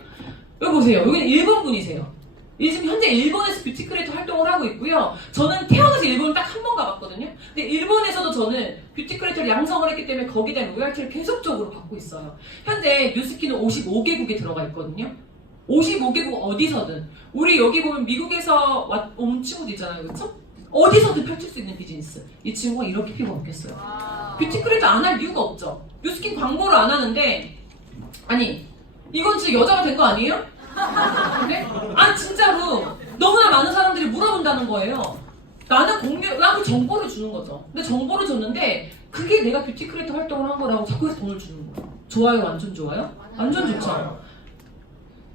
여기 보세요. 여기는 일본 분이세요. 지금 현재 일본에서 뷰티 크리에이터 활동을 하고 있고요. 저는 태어나서 일본을 딱 한 번 가봤거든요. 근데 일본에서도 저는 뷰티 크리에이터를 양성을 했기 때문에 거기에 대한 로열티를 계속적으로 받고 있어요. 현재 뉴스킨은 55개국에 들어가 있거든요. 55개국 어디서든. 우리 여기 보면 미국에서 온 친구도 있잖아요. 그렇죠? 어디서든 펼칠 수 있는 비즈니스. 이 친구가 이렇게 피부가 없겠어요. 뷰티 크리에이터 안 할 이유가 없죠. 뉴스킨 광고를 안 하는데 아니 이건 진짜 여자가 된 거 아니에요? 근데? 아니 진짜로 너무나 많은 사람들이 물어본다는 거예요. 나는 정보를 주는 거죠. 근데 정보를 줬는데 그게 내가 뷰티 크리에이터 활동을 한 거라고 자꾸 해서 돈을 주는 거예요. 좋아요? 완전 좋아요? 완전 좋죠.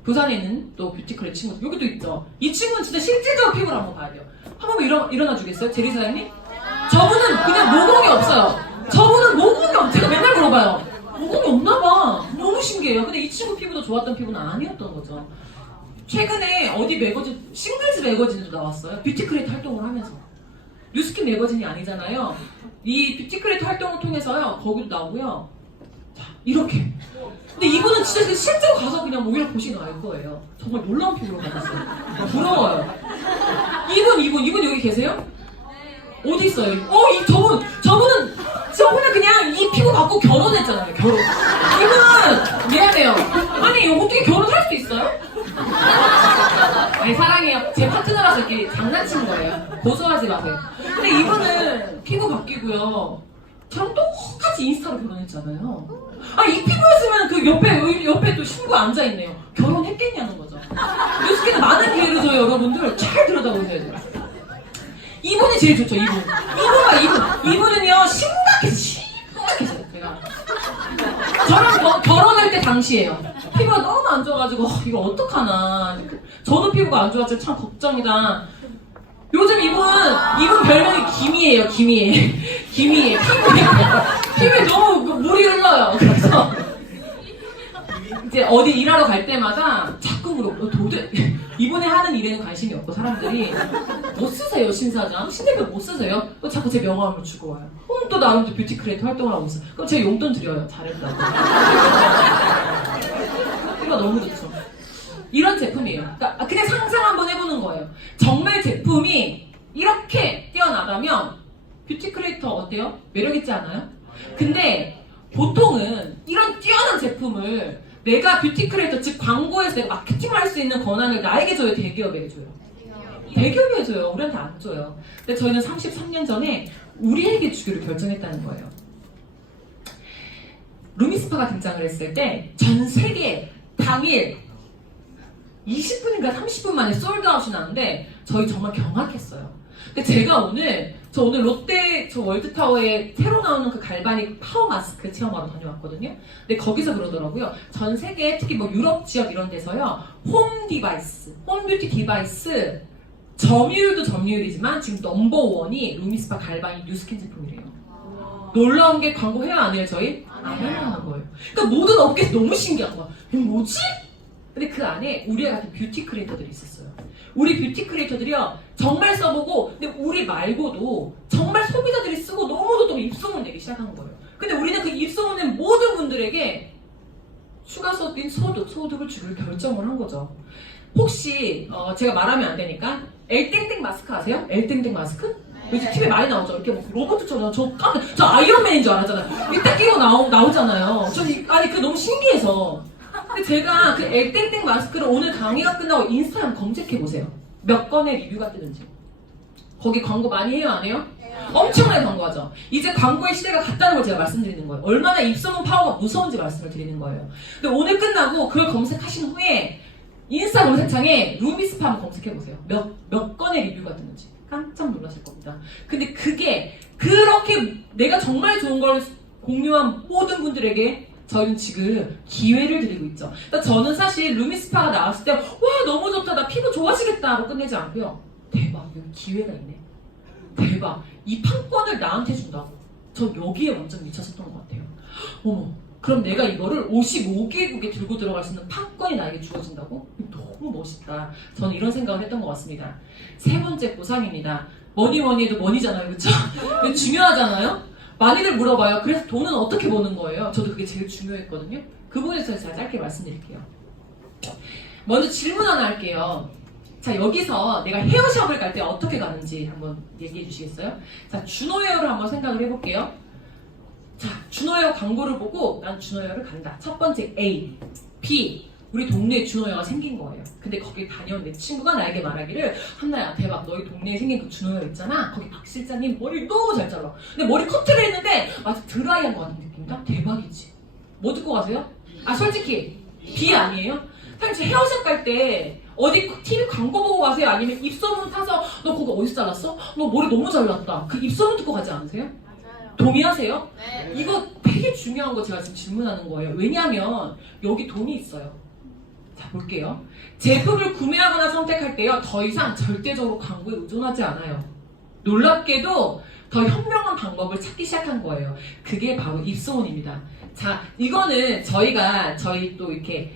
부산에 있는 또 뷰티 크리에이터 친구들 여기도 있죠. 이 친구는 진짜 실질적으로 피부를 한번 봐야 돼요. 한번 일어나 주겠어요? 제리 사장님? 저분은 그냥 모공이 없어요. 저분은 모공이 없어요. 제가 맨날 물어봐요. 모공이 없나 봐. 너무 신기해요. 근데 이 친구 피부도 좋았던 피부는 아니었던 거죠. 최근에 어디 매거진, 싱글즈 매거진도 나왔어요. 뷰티 크리에이터 활동을 하면서. 뉴스킨 매거진이 아니잖아요. 이 뷰티 크리에이터 활동을 통해서요. 거기도 나오고요. 자, 이렇게. 근데 이분은 진짜 실제로 가서 그냥 오히려 보시면 알 거예요. 정말 놀라운 피부로 가졌어요. 부러워요. 이분 여기 계세요? 어디 있어요? 저분은 그냥 이 피부 갖고 결혼했잖아요. 결혼. 이분은 미안해요. 아니 어떻게 결혼할 수 있어요? 아니 사랑해요. 제 파트너라서 이렇게 장난친 거예요. 고소하지 마세요. 근데 이분은 피부 바뀌고요. 저랑 똑같이 인스타로 결혼했잖아요. 이 피부였으면 그 옆에 또 친구 앉아있네요. 결혼했겠냐는 거죠. 뉴스킨은 많은 기회를 줘요, 여러분들. 잘 들여다보셔야 돼요. 이분이 제일 좋죠, 이분은요, 심각해서 제가. 저랑 결혼할 때 당시에요. 피부가 너무 안 좋아가지고, 이거 어떡하나. 저도 피부가 안 좋아서 참 걱정이다. 요즘 이분 별명이 김이에요, 김이에. 피부에 너무 물이 흘러요. 그래서 이제 어디 일하러 갈 때마다 자꾸 물어보고 이분이 하는 일에는 관심이 없고 사람들이 뭐 쓰세요, 신사장? 신대표 뭐 쓰세요? 또 자꾸 제 명함을 주고 와요. 또 나름대로 뷰티 크리에이터 활동을 하고 있어요. 그럼 제가 용돈 드려요. 잘했다고. 피부가 너무 좋죠. 이런 제품이에요. 그러니까 그냥 상상 한번 해보는 거예요. 정말 제품이 이렇게 뛰어나다면 뷰티 크리에이터 어때요? 매력있지 않아요? 근데 보통은 이런 뛰어난 제품을 내가 뷰티 크리에이터, 즉 광고에서 내가 마케팅을 할 수 있는 권한을 나에게 줘요? 대기업에게 줘요? 대기업에 줘요. 우리한테 안 줘요. 근데 저희는 33년 전에 우리에게 주기로 결정했다는 거예요. 루미스파가 등장을 했을 때 전 세계 당일 20분인가 30분 만에 솔드아웃이 나는데 저희 정말 경악했어요. 근데 제가 오늘 롯데 월드타워에 새로 나오는 그 갈바닉 파워 마스크 체험하러 다녀왔거든요. 근데 거기서 그러더라고요. 전 세계 특히 뭐 유럽 지역 이런 데서요. 홈 뷰티 디바이스 점유율도 점유율이지만 지금 넘버원이 루미스파 갈바닉 뉴스킨 제품이래요. 놀라운 게 광고 해요 안 해요 저희? 안 해요 거예요. 그러니까 모든 업계에서 너무 신기한 거야. 이게 뭐지? 근데 그 안에 우리와 같은 뷰티 크리에이터들이 있었어요. 우리 뷰티 크리에이터들이요 정말 써보고 근데 우리 말고도 정말 소비자들이 쓰고 너무도 입소문 내기 시작한 거예요. 근데 우리는 그 입소문 낸 모든 분들에게 추가적인 소득을 주기로 결정을 한 거죠. 혹시 제가 말하면 안 되니까 엘땡땡 마스크 아세요? 엘땡땡 마스크? 요즘 TV에 많이 나오죠. 이렇게 뭐 로봇처럼 저 아이언맨인 줄 알았잖아요. 이렇게 딱 끼고 나오잖아요. 아니 그 너무 신기해서. 근데 제가 그 엘땡땡 마스크를 오늘 강의가 끝나고 인스타에 한번 검색해보세요. 몇 건의 리뷰가 뜨는지. 거기 광고 많이 해요 안 해요? 엄청나게 광고하죠. 이제 광고의 시대가 갔다는 걸 제가 말씀드리는 거예요. 얼마나 입소문 파워가 무서운지 말씀을 드리는 거예요. 근데 오늘 끝나고 그걸 검색하신 후에 인스타 검색창에 루미스파 한번 검색해보세요. 몇 건의 리뷰가 뜨는지 깜짝 놀라실 겁니다. 근데 그게 그렇게 내가 정말 좋은 걸 공유한 모든 분들에게 저희는 지금 기회를 드리고 있죠. 그러니까 저는 사실 루미스파가 나왔을 때 와 너무 좋다 나 피부 좋아지겠다 하고 끝내지 않고요. 대박 여기 기회가 있네. 대박 이 판권을 나한테 준다고. 저 여기에 완전 미쳤었던 것 같아요. 어머 그럼 내가 이거를 55개국에 들고 들어갈 수 있는 판권이 나에게 주어진다고? 너무 멋있다. 저는 이런 생각을 했던 것 같습니다. 세 번째 보상입니다. 뭐니 해도 머니잖아요. 그렇죠? 중요하잖아요. 많이들 물어봐요. 그래서 돈은 어떻게 버는 거예요? 저도 그게 제일 중요했거든요. 그 부분에 대해서 제가 짧게 말씀드릴게요. 먼저 질문 하나 할게요. 자 여기서 내가 헤어샵을 갈 때 어떻게 가는지 한번 얘기해 주시겠어요? 자 준호헤어를 한번 생각을 해볼게요. 자 준호헤어 광고를 보고 난 준호헤어를 간다. 첫 번째 A, B 우리 동네에 준호헤어가 생긴 거예요. 근데 거기 다녀온 내 친구가 나에게 말하기를 한나야 대박 너희 동네에 생긴 그 준호헤어 있잖아. 거기 박 실장님 머리 너무 잘 잘라. 근데 머리 커트를 했는데 마치 드라이한 것 같은 느낌이다. 대박이지. 뭐 듣고 가세요? 아 솔직히 B 아니에요? 사실 헤어샵 갈 때 어디 TV 광고 보고 가세요? 아니면 입소문 타서 너 그거 어디서 잘랐어? 너 머리 너무 잘났다. 그 입소문 듣고 가지 않으세요? 맞아요. 동의하세요? 네. 이거 되게 중요한 거 제가 지금 질문하는 거예요. 왜냐하면 여기 돈이 있어요. 자 볼게요. 제품을 구매하거나 선택할 때요. 더 이상 절대적으로 광고에 의존하지 않아요. 놀랍게도 더 현명한 방법을 찾기 시작한 거예요. 그게 바로 입소문입니다. 자 이거는 저희 또 이렇게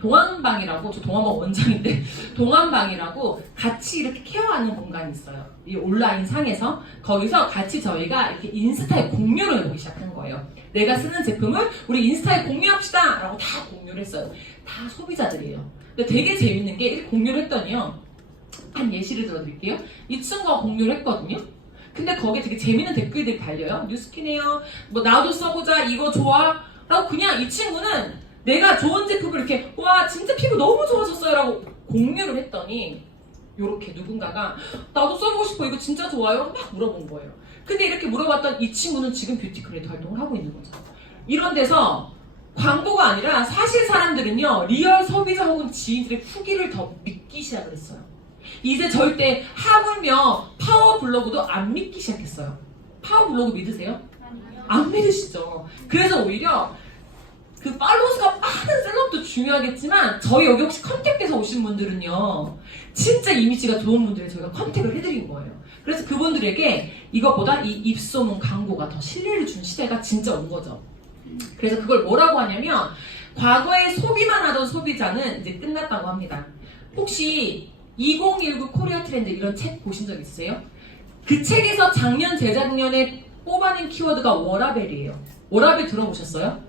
동안방이라고 저 동안방 원장인데 동안방이라고 같이 이렇게 케어하는 공간이 있어요. 이 온라인 상에서 거기서 같이 저희가 이렇게 인스타에 공유를 해보기 시작한 거예요. 내가 쓰는 제품을 우리 인스타에 공유합시다 라고 다 공유를 했어요. 다 소비자들이에요. 근데 되게 재밌는 게 이렇게 공유를 했더니요. 한 예시를 들어드릴게요. 이 친구가 공유를 했거든요. 근데 거기에 되게 재밌는 댓글들이 달려요. 뉴스킨이에요. 뭐 나도 써보자 이거 좋아 라고 그냥 이 친구는 내가 좋은 제품을 이렇게 와 진짜 피부 너무 좋아졌어요 라고 공유를 했더니 요렇게 누군가가 나도 써보고 싶어 이거 진짜 좋아요? 막 물어본 거예요. 근데 이렇게 물어봤던 이 친구는 지금 뷰티 크리에이터 활동을 하고 있는 거죠. 이런 데서 광고가 아니라 사실 사람들은요 리얼 소비자 혹은 지인들의 후기를 더 믿기 시작을 했어요. 이제 절대 하물며 파워 블로그도 안 믿기 시작했어요. 파워 블로그 믿으세요? 안 믿으시죠. 그래서 오히려 그 팔로워가 많은 셀럽도 중요하겠지만 저희 여기 혹시 컨택돼서 오신 분들은요 진짜 이미지가 좋은 분들을 저희가 컨택을 해드린 거예요. 그래서 그분들에게 이것보다 이 입소문 광고가 더 신뢰를 준 시대가 진짜 온 거죠. 그래서 그걸 뭐라고 하냐면 과거에 소비만 하던 소비자는 이제 끝났다고 합니다. 혹시 2019 코리아 트렌드 이런 책 보신 적 있으세요? 그 책에서 작년 재작년에 뽑아낸 키워드가 워라벨이에요. 워라벨 들어보셨어요?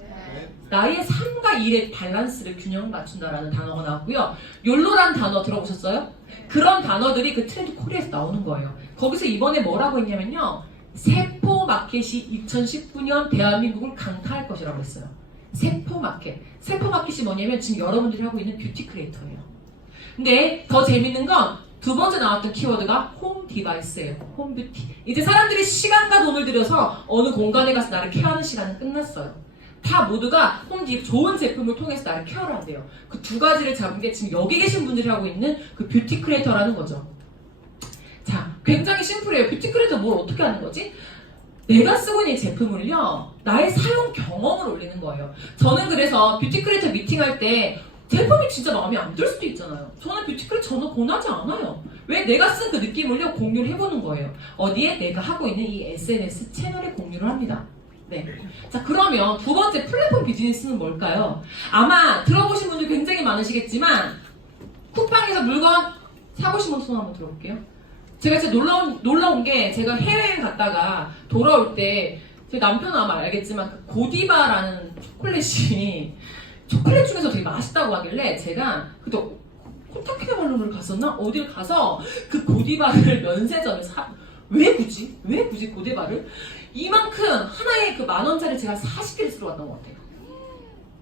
나의 3과 1의 밸런스를 균형 맞춘다라는 단어가 나왔고요. 욜로란 단어 들어보셨어요? 그런 단어들이 그 트렌드 코리아에서 나오는 거예요. 거기서 이번에 뭐라고 했냐면요. 세포 마켓이 2019년 대한민국을 강타할 것이라고 했어요. 세포 마켓. 세포 마켓이 뭐냐면 지금 여러분들이 하고 있는 뷰티 크리에이터예요. 근데 더 재밌는 건 두 번째 나왔던 키워드가 홈 디바이스예요. 홈 뷰티. 이제 사람들이 시간과 돈을 들여서 어느 공간에 가서 나를 케어하는 시간은 끝났어요. 다 모두가 좋은 제품을 통해서 나를 케어를 한대요. 그 두 가지를 잡은 게 지금 여기 계신 분들이 하고 있는 그 뷰티 크리에이터라는 거죠. 자, 굉장히 심플해요. 뷰티 크리에이터 뭘 어떻게 하는 거지? 내가 쓰고 있는 제품을요, 나의 사용 경험을 올리는 거예요. 저는 그래서 뷰티 크리에이터 미팅할 때 제품이 진짜 마음에 안 들 수도 있잖아요. 저는 뷰티크를 전혀 권하지 않아요. 왜? 내가 쓴 그 느낌을요 공유를 해보는 거예요. 어디에? 내가 하고 있는 이 SNS 채널에 공유를 합니다. 네. 자, 그러면 두 번째 플랫폼 비즈니스는 뭘까요? 아마 들어보신 분들 굉장히 많으시겠지만 쿠팡에서 물건 사보신 분 손 한번 들어볼게요. 제가 진짜 놀라운 게 제가 해외여행 갔다가 돌아올 때 제 남편은 아마 알겠지만 그 고디바라는 초콜릿이 초콜릿 중에서 되게 맛있다고 하길래 제가 그때 코타키나발루를 갔었나? 어딜 가서 그 고디바를 면세점에 왜 굳이 고디바를? 이만큼 하나에 그 10,000원짜리 제가 40개를 쓰러 왔던 것 같아요.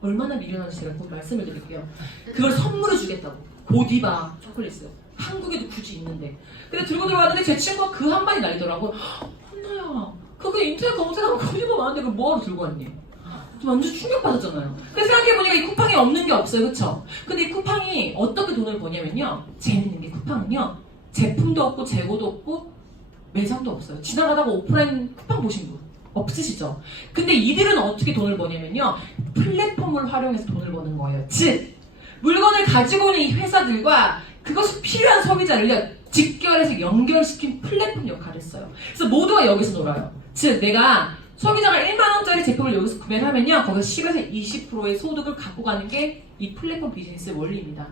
얼마나 미련한지 제가 꼭 말씀을 드릴게요. 그걸 선물로 주겠다고. 고디바 초콜릿을. 한국에도 굳이 있는데. 근데 들고 들어갔는데 제 친구가 그 한마디 날리더라고. 혼나야. 그거 인터넷 검색하면 고디바 많은데 그걸 뭐하러 들고 왔니? 완전 충격받았잖아요. 근데 생각해보니까 이 쿠팡이 없는 게 없어요. 그쵸? 근데 이 쿠팡이 어떻게 돈을 버냐면요. 재밌는 게 쿠팡은요. 제품도 없고 재고도 없고 매장도 없어요. 지나가다가 오프라인 쿠팡 보신 분 없으시죠? 근데 이들은 어떻게 돈을 버냐면요. 플랫폼을 활용해서 돈을 버는 거예요. 즉 물건을 가지고 오는 이 회사들과 그것이 필요한 소비자를요. 직결해서 연결시킨 플랫폼 역할을 했어요. 그래서 모두가 여기서 놀아요. 즉 내가 소비자가 1만원짜리 제품을 여기서 구매를 하면요. 거기서 10에서 20%의 소득을 갖고 가는 게 이 플랫폼 비즈니스의 원리입니다.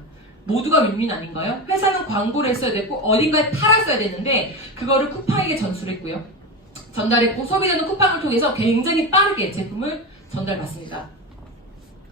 모두가 윈윈 아닌가요? 회사는 광고를 했어야 됐고 어딘가에 팔았어야 됐는데 그거를 쿠팡에게 전수했고요. 전달했고 소비자는 쿠팡을 통해서 굉장히 빠르게 제품을 전달받습니다.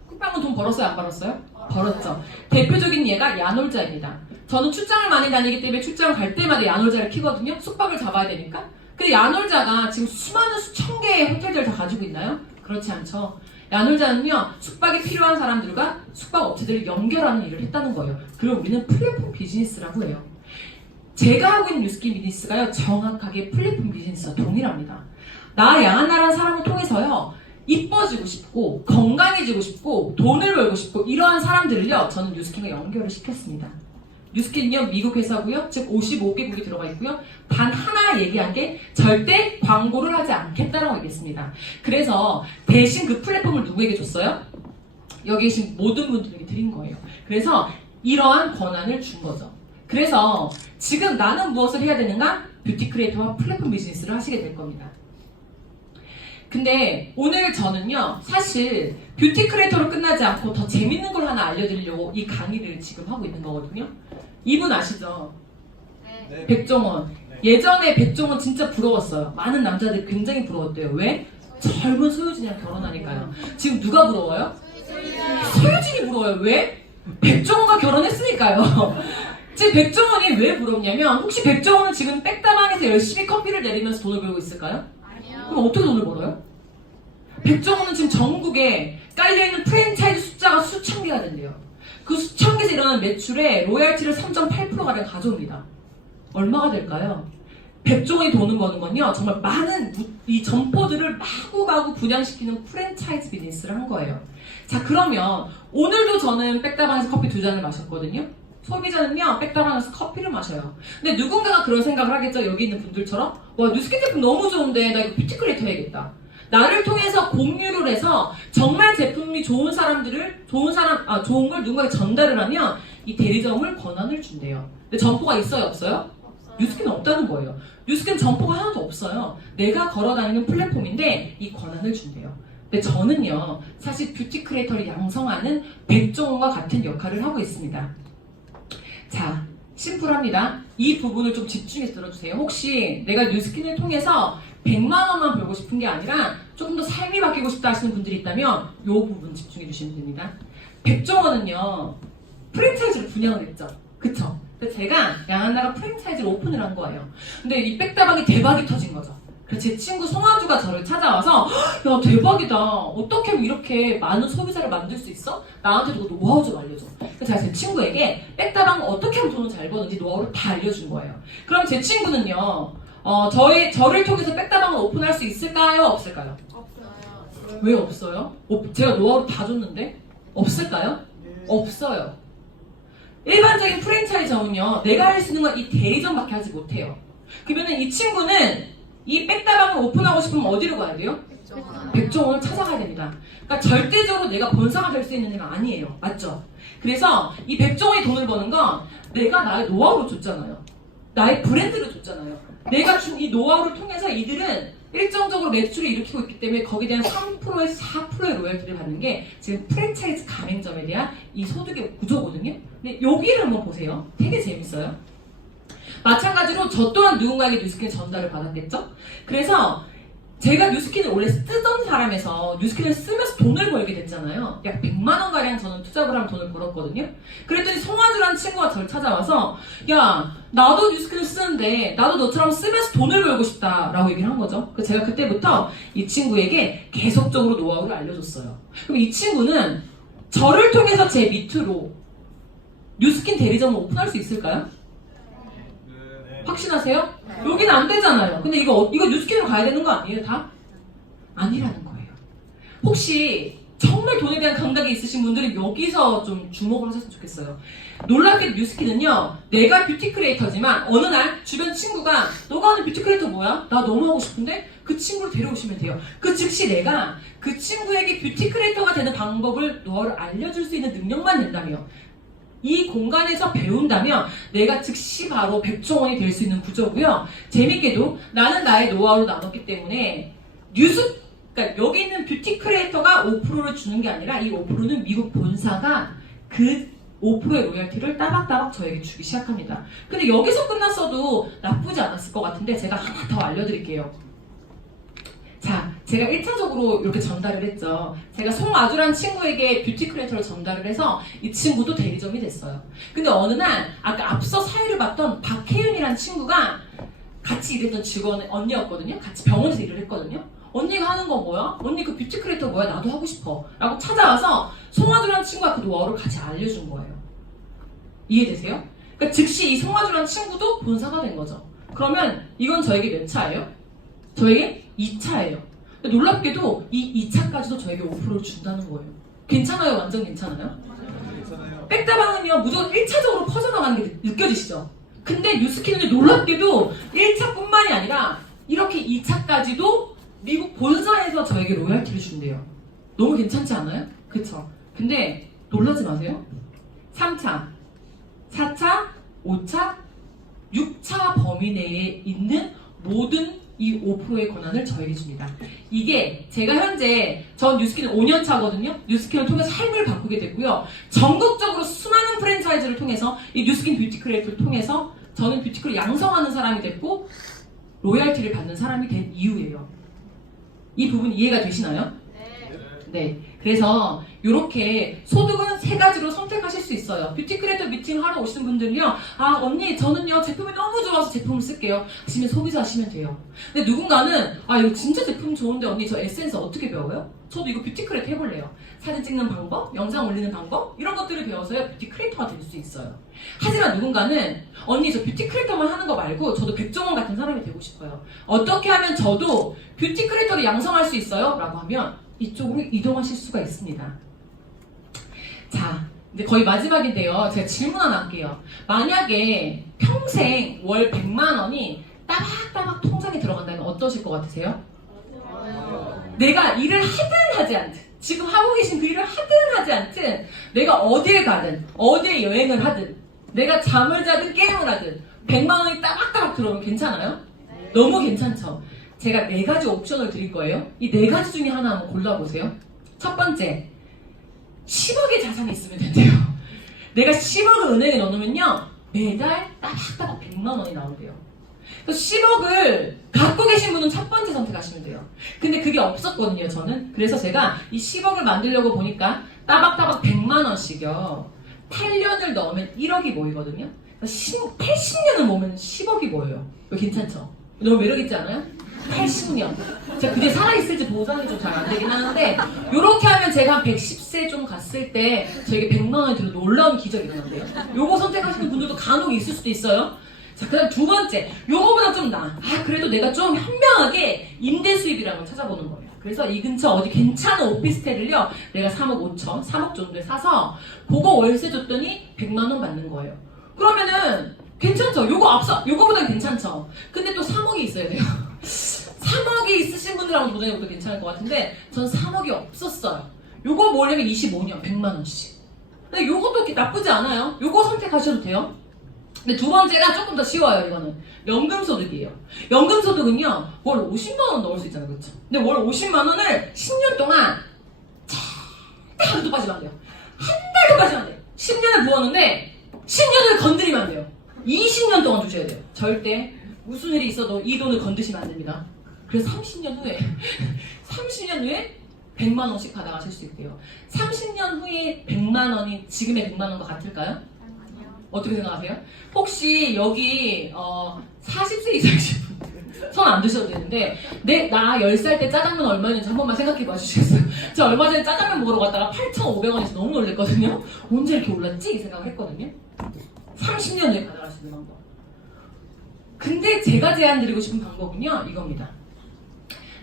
쿠팡은 돈 벌었어요? 안 벌었어요? 벌었죠. 대표적인 예가 야놀자입니다. 저는 출장을 많이 다니기 때문에 출장 갈 때마다 야놀자를 키거든요. 숙박을 잡아야 되니까. 근데 야놀자가 지금 수많은 수천 개의 호텔들을 다 가지고 있나요? 그렇지 않죠. 야놀자는요, 숙박이 필요한 사람들과 숙박 업체들을 연결하는 일을 했다는 거예요. 그럼 우리는 플랫폼 비즈니스라고 해요. 제가 하고 있는 뉴스킨 비즈니스가요, 정확하게 플랫폼 비즈니스와 동일합니다. 나 양한나라는 사람을 통해서요, 이뻐지고 싶고, 건강해지고 싶고, 돈을 벌고 싶고, 이러한 사람들을요, 저는 뉴스킨과 연결을 시켰습니다. 뉴스킨은요, 미국 회사고요, 즉 55개국이 들어가 있고요. 단 하나 얘기한 게 절대 광고를 하지 않겠다라고 얘기했습니다. 그래서 대신 그 플랫폼을 누구에게 줬어요? 여기 계신 모든 분들에게 드린 거예요. 그래서 이러한 권한을 준 거죠. 그래서 지금 나는 무엇을 해야 되는가? 뷰티 크리에이터와 플랫폼 비즈니스를 하시게 될 겁니다. 근데 오늘 저는요, 사실 뷰티 크리에이터로 끝나지 않고 더 재밌는 걸 하나 알려드리려고 이 강의를 지금 하고 있는 거거든요. 이분 아시죠? 네. 백종원. 예전에 백종원 진짜 부러웠어요. 많은 남자들이 굉장히 부러웠대요. 왜? 젊은 소유진이랑 결혼하니까요. 지금 누가 부러워요? 소유진이 부러워요. 왜? 백종원과 결혼했으니까요. 지금 백종원이 왜 부럽냐면 혹시 백종원은 지금 백다방에서 열심히 커피를 내리면서 돈을 벌고 있을까요? 그럼 어떻게 돈을 벌어요? 백종원은 지금 전국에 깔려있는 프랜차이즈 숫자가 수천 개가 된대요. 그 수천 개에서 일어나는 매출에 로얄티를 3.8%가량 가져옵니다. 얼마가 될까요? 백종원이 돈을 버는 건요, 정말 많은 이 점포들을 마구마구 분양시키는 프랜차이즈 비즈니스를 한 거예요. 자, 그러면 오늘도 저는 백다방에서 커피 2잔을 마셨거든요. 소비자는요, 백다방에서 커피를 마셔요. 근데 누군가가 그런 생각을 하겠죠. 여기 있는 분들처럼. 와, 뉴스킨 제품 너무 좋은데 나 이거 뷰티 크리에이터 해야겠다. 나를 통해서 공유를 해서 정말 제품이 좋은 사람들을 좋은 걸 누군가에게 전달을 하면 이 대리점을 권한을 준대요. 근데 점포가 있어요, 없어요? 뉴스킨은 없다는 거예요. 뉴스킨 점포가 하나도 없어요. 내가 걸어다니는 플랫폼인데 이 권한을 준대요. 근데 저는요, 사실 뷰티 크리에이터를 양성하는 백종원과 같은 역할을 하고 있습니다. 자, 심플합니다. 이 부분을 좀 집중해서 들어주세요. 혹시 내가 뉴스킨을 통해서 100만 원만 벌고 싶은 게 아니라 조금 더 삶이 바뀌고 싶다 하시는 분들이 있다면 이 부분 집중해 주시면 됩니다. 백종원은요, 프랜차이즈를 분양을 했죠. 그쵸? 그래서 제가 양한나가 프랜차이즈를 오픈을 한 거예요. 근데 이 백다방이 대박이 터진 거죠. 그래서 제 친구 송아주가 저를 찾아와서 야, 대박이다. 어떻게 하면 이렇게 많은 소비자를 만들 수 있어? 나한테도 노하우 좀 알려줘. 그래서 제가 제 친구에게 백다방 어떻게 하면 돈을 잘 버는지 노하우를 다 알려준 거예요. 그럼 제 친구는요, 저를 통해서 백다방을 오픈할 수 있을까요? 없을까요? 없어요. 왜 없어요? 제가 노하우를 다 줬는데? 없을까요? 없어요. 일반적인 프랜차이저는요, 내가 할 수 있는 건 이 대리점밖에 하지 못해요. 그러면은 이 친구는 이 백다방을 오픈하고 싶으면 어디로 가야 돼요? 백종원을 찾아가야 됩니다. 그러니까 절대적으로 내가 본사가 될 수 있는 애가 아니에요. 맞죠? 그래서 이 백종원이 돈을 버는 건 내가 나의 노하우를 줬잖아요. 나의 브랜드를 줬잖아요. 내가 준 이 노하우를 통해서 이들은 일정적으로 매출을 일으키고 있기 때문에 거기에 대한 3%에서 4%의 로열티를 받는 게 지금 프랜차이즈 가맹점에 대한 이 소득의 구조거든요. 근데 여기를 한번 보세요. 되게 재밌어요. 마찬가지로 저 또한 누군가에게 뉴스킨 전달을 받았겠죠? 그래서 제가 뉴스킨을 원래 쓰던 사람에서 뉴스킨을 쓰면서 돈을 벌게 됐잖아요. 약 100만 원가량 저는 투자를 하면 돈을 벌었거든요. 그랬더니 송아주라는 친구가 저를 찾아와서 야, 나도 뉴스킨을 쓰는데 나도 너처럼 쓰면서 돈을 벌고 싶다 라고 얘기를 한 거죠. 그래서 제가 그때부터 이 친구에게 계속적으로 노하우를 알려줬어요. 그럼 이 친구는 저를 통해서 제 밑으로 뉴스킨 대리점을 오픈할 수 있을까요? 확신하세요? 여기는 안 되잖아요. 근데 이거 뉴스킨으로 가야 되는 거 아니에요, 다? 아니라는 거예요. 혹시 정말 돈에 대한 감각이 있으신 분들은 여기서 좀 주목을 하셨으면 좋겠어요. 놀랍게도 뉴스킨은요, 내가 뷰티 크리에이터지만 어느 날 주변 친구가 너가 하는 뷰티 크리에이터 뭐야? 나 너무 하고 싶은데? 그 친구를 데려오시면 돼요. 그 즉시 내가 그 친구에게 뷰티 크리에이터가 되는 방법을 노하우를 알려줄 수 있는 능력만 된다며. 이 공간에서 배운다면 내가 즉시 바로 백종원이 될 수 있는 구조고요. 재밌게도 나는 나의 노하우를 나눴기 때문에 그러니까 여기 있는 뷰티 크리에이터가 5%를 주는 게 아니라 이 5%는 미국 본사가 그 5%의 로열티를 따박따박 저에게 주기 시작합니다. 근데 여기서 끝났어도 나쁘지 않았을 것 같은데 제가 하나 더 알려드릴게요. 자, 제가 1차적으로 이렇게 전달을 했죠. 제가 송아주란 친구에게 뷰티 크리에이터를 전달을 해서 이 친구도 대리점이 됐어요. 근데 어느 날 아까 앞서 사회를 봤던 박혜윤이란 친구가 같이 일했던 직원 언니였거든요. 같이 병원에서 일을 했거든요. 언니가 하는 거 뭐야? 언니 그 뷰티 크리에이터 뭐야? 나도 하고 싶어. 라고 찾아와서 송아주란 친구가 그 노하우를 같이 알려준 거예요. 이해되세요? 그러니까 즉시 이 송아주란 친구도 본사가 된 거죠. 그러면 이건 저에게 몇 차예요? 저에게 2차예요. 놀랍게도 이 2차까지도 저에게 5%를 준다는 거예요. 괜찮아요? 완전 괜찮아요? 백다방은요, 무조건 1차적으로 퍼져나가는 게 느껴지시죠? 근데 뉴스킨은 놀랍게도 1차뿐만이 아니라 이렇게 2차까지도 미국 본사에서 저에게 로열티를 준대요. 너무 괜찮지 않아요? 그쵸? 근데 놀라지 마세요. 3차, 4차, 5차, 6차 범위 내에 있는 모든 이 5%의 권한을 저에게 줍니다. 이게 제가 현재 전 뉴스킨은 5년 차거든요. 뉴스킨을 통해서 삶을 바꾸게 됐고요. 전국적으로 수많은 프랜차이즈를 통해서 이 뉴스킨 뷰티 크리에이터를 통해서 저는 뷰티크를 양성하는 사람이 됐고 로열티를 받는 사람이 된 이유예요. 이 부분 이해가 되시나요? 네. 그래서 이렇게 소득은 3가지로 선택하실 수 있어요. 뷰티 크리에이터 미팅 하러 오시는 분들은요, 아 언니 저는요 제품이 너무 좋아서 제품을 쓸게요 하시면 소비자 하시면 돼요. 근데 누군가는 아 이거 진짜 제품 좋은데 언니 저 에센스 어떻게 배워요? 저도 이거 뷰티 크리에이터 해볼래요. 사진 찍는 방법, 영상 올리는 방법 이런 것들을 배워서요 뷰티 크리에이터가 될 수 있어요. 하지만 누군가는 언니 저 뷰티 크리에이터만 하는 거 말고 저도 백종원 같은 사람이 되고 싶어요. 어떻게 하면 저도 뷰티 크리에이터를 양성할 수 있어요? 라고 하면 이쪽으로 이동하실 수가 있습니다. 자, 이제 거의 마지막인데요. 제가 질문 하나 할게요. 만약에 평생 월 100만 원이 따박따박 통장에 들어간다면 어떠실 것 같으세요? 내가 일을 하든 하지 않든, 지금 하고 계신 그 일을 하든 하지 않든, 내가 어딜 가든, 어디에 여행을 하든, 내가 잠을 자든 게임을 하든 100만 원이 따박따박 들어오면 괜찮아요? 너무 괜찮죠? 제가 4가지 옵션을 드릴 거예요. 이 4가지 중에 하나 한번 골라보세요. 첫 번째, 10억의 자산이 있으면 된대요. 내가 10억을 은행에 넣어놓으면요 매달 따박따박 100만 원이 나온대요. 그래서 10억을 갖고 계신 분은 첫 번째 선택하시면 돼요. 근데 그게 없었거든요, 저는. 그래서 제가 이 10억을 만들려고 보니까 따박따박 100만 원씩요 8년을 넣으면 1억이 모이거든요. 80년을 모으면 10억이 모여요. 이거 괜찮죠? 너무 매력있지 않아요? 80년. 제가 그게 살아있을지 보장이 좀 잘 안 되긴 하는데, 요렇게 하면 제가 한 110세 좀 갔을 때, 저에게 100만 원이 들어 놀라운 기적이 일어난대요. 요거 선택하시는 분들도 간혹 있을 수도 있어요. 자, 그 다음 2번째. 요거보다 좀 나아. 아, 그래도 내가 좀 현명하게 임대 수입이라는 걸 찾아보는 거예요. 그래서 이 근처 어디 괜찮은 오피스텔을요, 내가 3억 5천, 3억 정도에 사서, 그거 월세 줬더니 100만 원 받는 거예요. 그러면은, 괜찮죠? 요거보다 괜찮죠? 근데 또 3억이 있어야 돼요. 3 3억이 있으신 분들 한번 도전해 보도 괜찮을 것 같은데 전 3억이 없었어요. 요거 뭐냐면 25년 100만 원씩. 근데 요것도 나쁘지 않아요. 요거 선택하셔도 돼요. 근데 두 번째가 조금 더 쉬워요. 이거는 연금소득이에요. 연금소득은요 월 50만 원 넣을 수 있잖아요, 그렇죠? 근데 월 50만 원을 10년 동안 절대 하루도 빠지면 안 돼요. 한 달도 빠지면 안 돼요. 10년을 부었는데 10년을 건드리면 안 돼요. 20년 동안 주셔야 돼요. 절대 무슨 일이 있어도 이 돈을 건드시면 안 됩니다. 그래서 30년 후에 30년 후에 100만 원씩 받아가실 수 있대요. 30년 후에 100만 원이 지금의 100만 원과 같을까요? 어떻게 생각하세요? 혹시 여기 40세 이상이신 분들 손 안 드셔도 되는데 나 10살 때 짜장면 얼마였는지 한 번만 생각해 봐 주시겠어요? 저 얼마 전에 짜장면 먹으러 갔다가 8,500원에서 너무 놀랬거든요. 언제 이렇게 올랐지? 이 생각을 했거든요. 30년 후에 받아갈 수 있는 방법. 근데 제가 제안드리고 싶은 방법은요 이겁니다.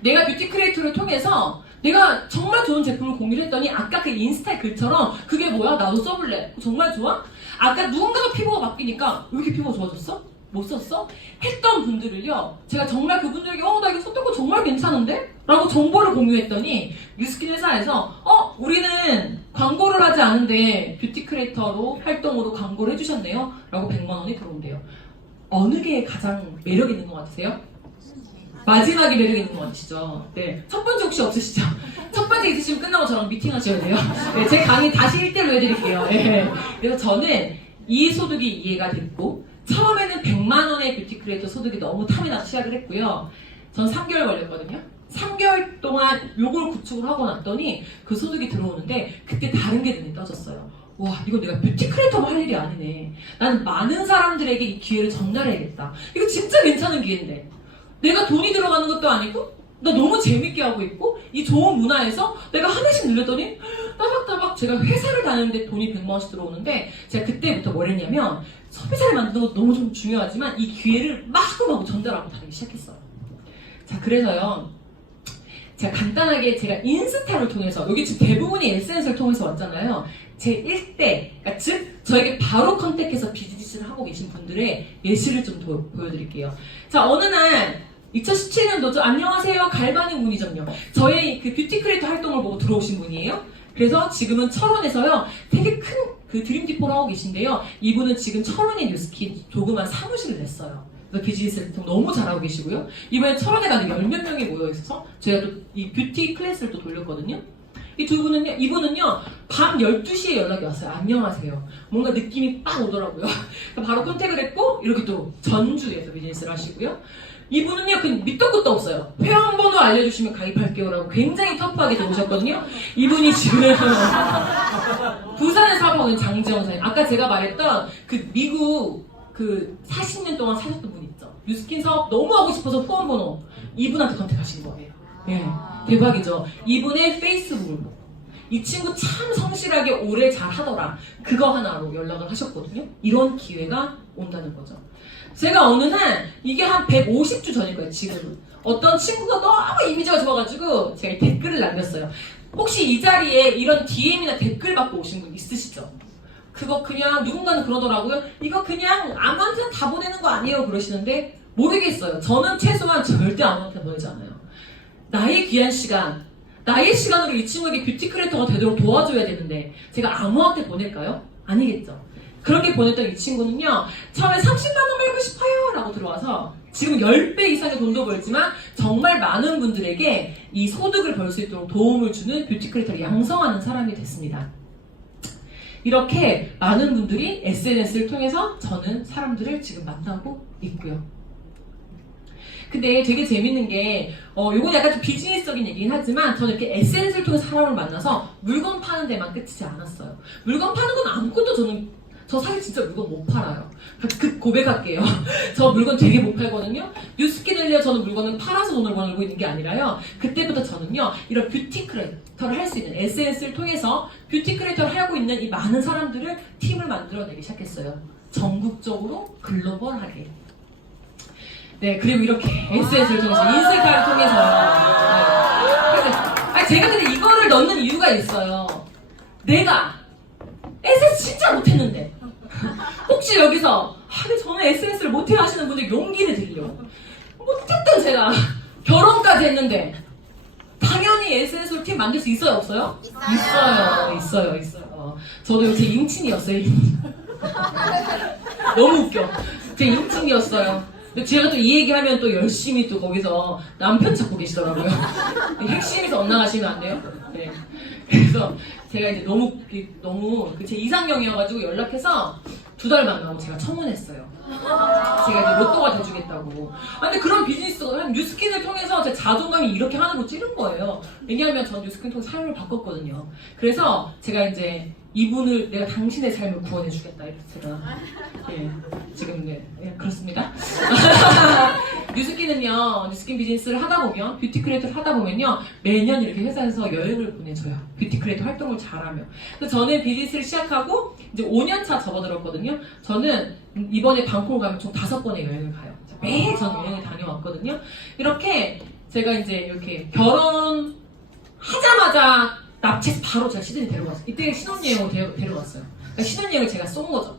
내가 뷰티 크리에이터를 통해서 내가 정말 좋은 제품을 공유를 했더니 아까 그 인스타 글처럼 그게 뭐야? 나도 써볼래. 정말 좋아? 아까 누군가가 피부가 바뀌니까 왜 이렇게 피부가 좋아졌어? 못 썼어? 했던 분들을요 제가 정말 그분들에게 나 이거 썼던 거 정말 괜찮은데? 라고 정보를 공유했더니 뉴스킨 회사에서 우리는 광고를 하지 않은데 뷰티 크리에이터로 활동으로 광고를 해주셨네요 라고 100만 원이 들어온대요. 어느 게 가장 매력 있는 것 같으세요? 마지막에 매력 있는 것 같으시죠? 네. 첫 번째 혹시 없으시죠? 첫 번째 있으시면 끝나고 저랑 미팅 하셔야 돼요. 네, 제 강의 다시 1대1로 해드릴게요. 네. 그래서 저는 이 소득이 이해가 됐고, 처음에는 100만 원의 뷰티 크리에이터 소득이 너무 탐이 나서 시작을 했고요. 전 3개월 걸렸거든요. 3개월 동안 요걸 구축을 하고 났더니 그 소득이 들어오는데 그때 다른 게 눈에 떠졌어요. 와, 이거 내가 뷰티 크리에이터만 할 일이 아니네. 나는 많은 사람들에게 이 기회를 전달해야겠다. 이거 진짜 괜찮은 기회인데. 내가 돈이 들어가는 것도 아니고 나 너무 재밌게 하고 있고 이 좋은 문화에서 내가 하나씩 늘렸더니 따박따박 제가 회사를 다니는데 돈이 100만 원씩 들어오는데 제가 그때부터 뭘 했냐면 소비자를 만드는 것도 너무 좀 중요하지만 이 기회를 마구마구 전달하고 다니기 시작했어요. 자, 그래서요 제가 간단하게 제가 인스타를 통해서 여기 지금 대부분이 SNS를 통해서 왔잖아요. 제 1대, 그러니까 즉 저에게 바로 컨택해서 비즈니스를 하고 계신 분들의 예시를 좀 보여드릴게요. 자, 어느 날 2017년도죠. 안녕하세요. 갈바닉 문의점요. 저의 그 뷰티 크리에이터 활동을 보고 들어오신 분이에요. 그래서 지금은 철원에서요. 되게 큰 그 드림디포를 하고 계신데요. 이분은 지금 철원의 뉴스킨 조그만 사무실을 냈어요. 그래서 비즈니스를 너무 잘하고 계시고요. 이번에 철원에 가는 10몇 명이 모여있어서 제가 또 이 뷰티 클래스를 또 돌렸거든요. 이 두 분은요, 이분은요, 밤 12시에 연락이 왔어요. 안녕하세요. 뭔가 느낌이 빡 오더라고요. 바로 컨택을 했고, 이렇게 또 전주에서 비즈니스를 하시고요. 이분은요, 그 밑도 끝도 없어요. 회원번호 알려주시면 가입할게요라고 굉장히 터프하게 들어오셨거든요. 이분이 지금 부산에 사업하고 있는 장지영 사님. 아까 제가 말했던 그 미국 그 40년 동안 사셨던 분 있죠. 뉴스킨 사업 너무 하고 싶어서 후원번호 이분한테 컨택하신 거예요. 예, 대박이죠. 이분의 페이스북을 보고 이 친구 참 성실하게 오래 잘 하더라. 그거 하나로 연락을 하셨거든요. 이런 기회가 온다는 거죠. 제가 어느 날 이게 한 150주 전일 거예요. 지금 어떤 친구가 너무 이미지가 좋아가지고 제가 댓글을 남겼어요. 혹시 이 자리에 이런 DM이나 댓글 받고 오신 분 있으시죠? 그거 그냥 누군가는 그러더라고요. 이거 그냥 아무한테나 다 보내는 거 아니에요? 그러시는데 모르겠어요. 저는 최소한 절대 아무한테나 보내지 않아요. 나의 귀한 시간, 나의 시간으로 이 친구에게 뷰티 크리에이터가 되도록 도와줘야 되는데 제가 아무한테 보낼까요? 아니겠죠. 그렇게 보냈던 이 친구는요, 처음에 30만 원 벌고 싶어요 라고 들어와서 지금 10배 이상의 돈도 벌지만 정말 많은 분들에게 이 소득을 벌 수 있도록 도움을 주는 뷰티 크리에이터를 양성하는 사람이 됐습니다. 이렇게 많은 분들이 SNS를 통해서 저는 사람들을 지금 만나고 있고요. 근데 되게 재밌는 게 요건 약간 좀 비즈니스적인 얘기긴 하지만 저는 이렇게 SNS를 통해서 사람을 만나서 물건 파는 데만 끝이지 않았어요. 물건 파는 건 아무것도 저 사실 진짜 물건 못 팔아요. 그 고백할게요. 저 물건 되게 못 팔거든요. 뉴스킨을요, 저는 물건을 팔아서 돈을 벌고 있는 게 아니라요. 그때부터 저는요, 이런 뷰티 크리에이터를 할 수 있는 SNS를 통해서 뷰티 크리에이터를 하고 있는 이 많은 사람들을 팀을 만들어내기 시작했어요. 전국적으로 글로벌하게. 네, 그리고 이렇게 SNS를 통해서, 인스타를 통해서. 네. 제가 근데 이거를 넣는 이유가 있어요. 내가 SNS 진짜 못했는데. 혹시 여기서, 근데 저는 SNS를 못해 하시는 분들 용기를 드리려고. 어쨌든 제가 결혼까지 SNS까지 했는데 당연히 SNS로 팀 만들 수 있어요, 없어요? 있어요. 저도 제 인친이었어요. 너무 웃겨. 제 인친이었어요. 근데 제가 또 이 얘기하면 또 열심히 또 거기서 남편 찾고 계시더라고요. 핵심에서 엇나가시면 안 돼요. 네. 그래서 제가 이제 너무 제 이상형이어가지고 연락해서 2달 만나고 제가 청혼했어요. 제가 이제 로또가 돼주겠다고. 근데 그런 비즈니스가 뉴스킨을 통해서 제 자존감이 이렇게 하늘로 찌른 거예요. 왜냐하면 전 뉴스킨 통해서 삶을 바꿨거든요. 그래서 제가 이제 이분을 내가 당신의 삶을 구원해주겠다 이렇게 제가 지금 그렇습니다. 뉴스킨은요, 뉴스킨 비즈니스를 하다 보면 뷰티 크리에이터를 하다 보면요 매년 이렇게 회사에서 여행을 보내줘요. 뷰티 크리에이터 활동을 잘하면. 그래서 저는 비즈니스를 시작하고 이제 5년 차 접어들었거든요. 저는 이번에 방콕을 가면 총 5번의 여행을 가요. 매해 전 여행을 다녀왔거든요. 이렇게 제가 이제 이렇게 결혼하자마자 납치해서 바로 제가 시드니 데려갔어요. 이때 신혼여행으로 데려갔어요. 그러니까 신혼여행을 제가 쏜 거죠.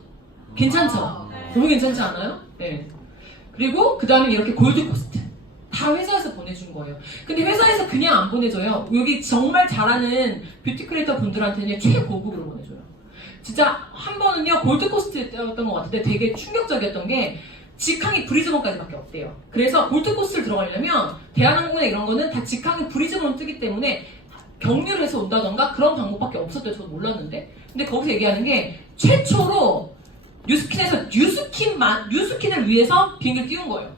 괜찮죠? 너무 괜찮지 않아요? 네. 그리고 그 다음에 이렇게 골드코스트 다 회사에서 보내준 거예요. 근데 회사에서 그냥 안 보내줘요. 여기 정말 잘하는 뷰티 크리에이터 분들한테는 최고급으로 보내줘요. 진짜 한 번은요 골드코스트였던 것 같은데 되게 충격적이었던 게 직항이 브리즈번까지밖에 없대요. 그래서 골드코스트를 들어가려면 대한항공이나 이런 거는 다 직항이 브리즈번 뜨기 때문에 경유를 해서 온다던가 그런 방법밖에 없었대요. 저도 몰랐는데. 근데 거기서 얘기하는 게 최초로 뉴스킨에서 뉴스킨을 위해서 비행기를 띄운 거예요.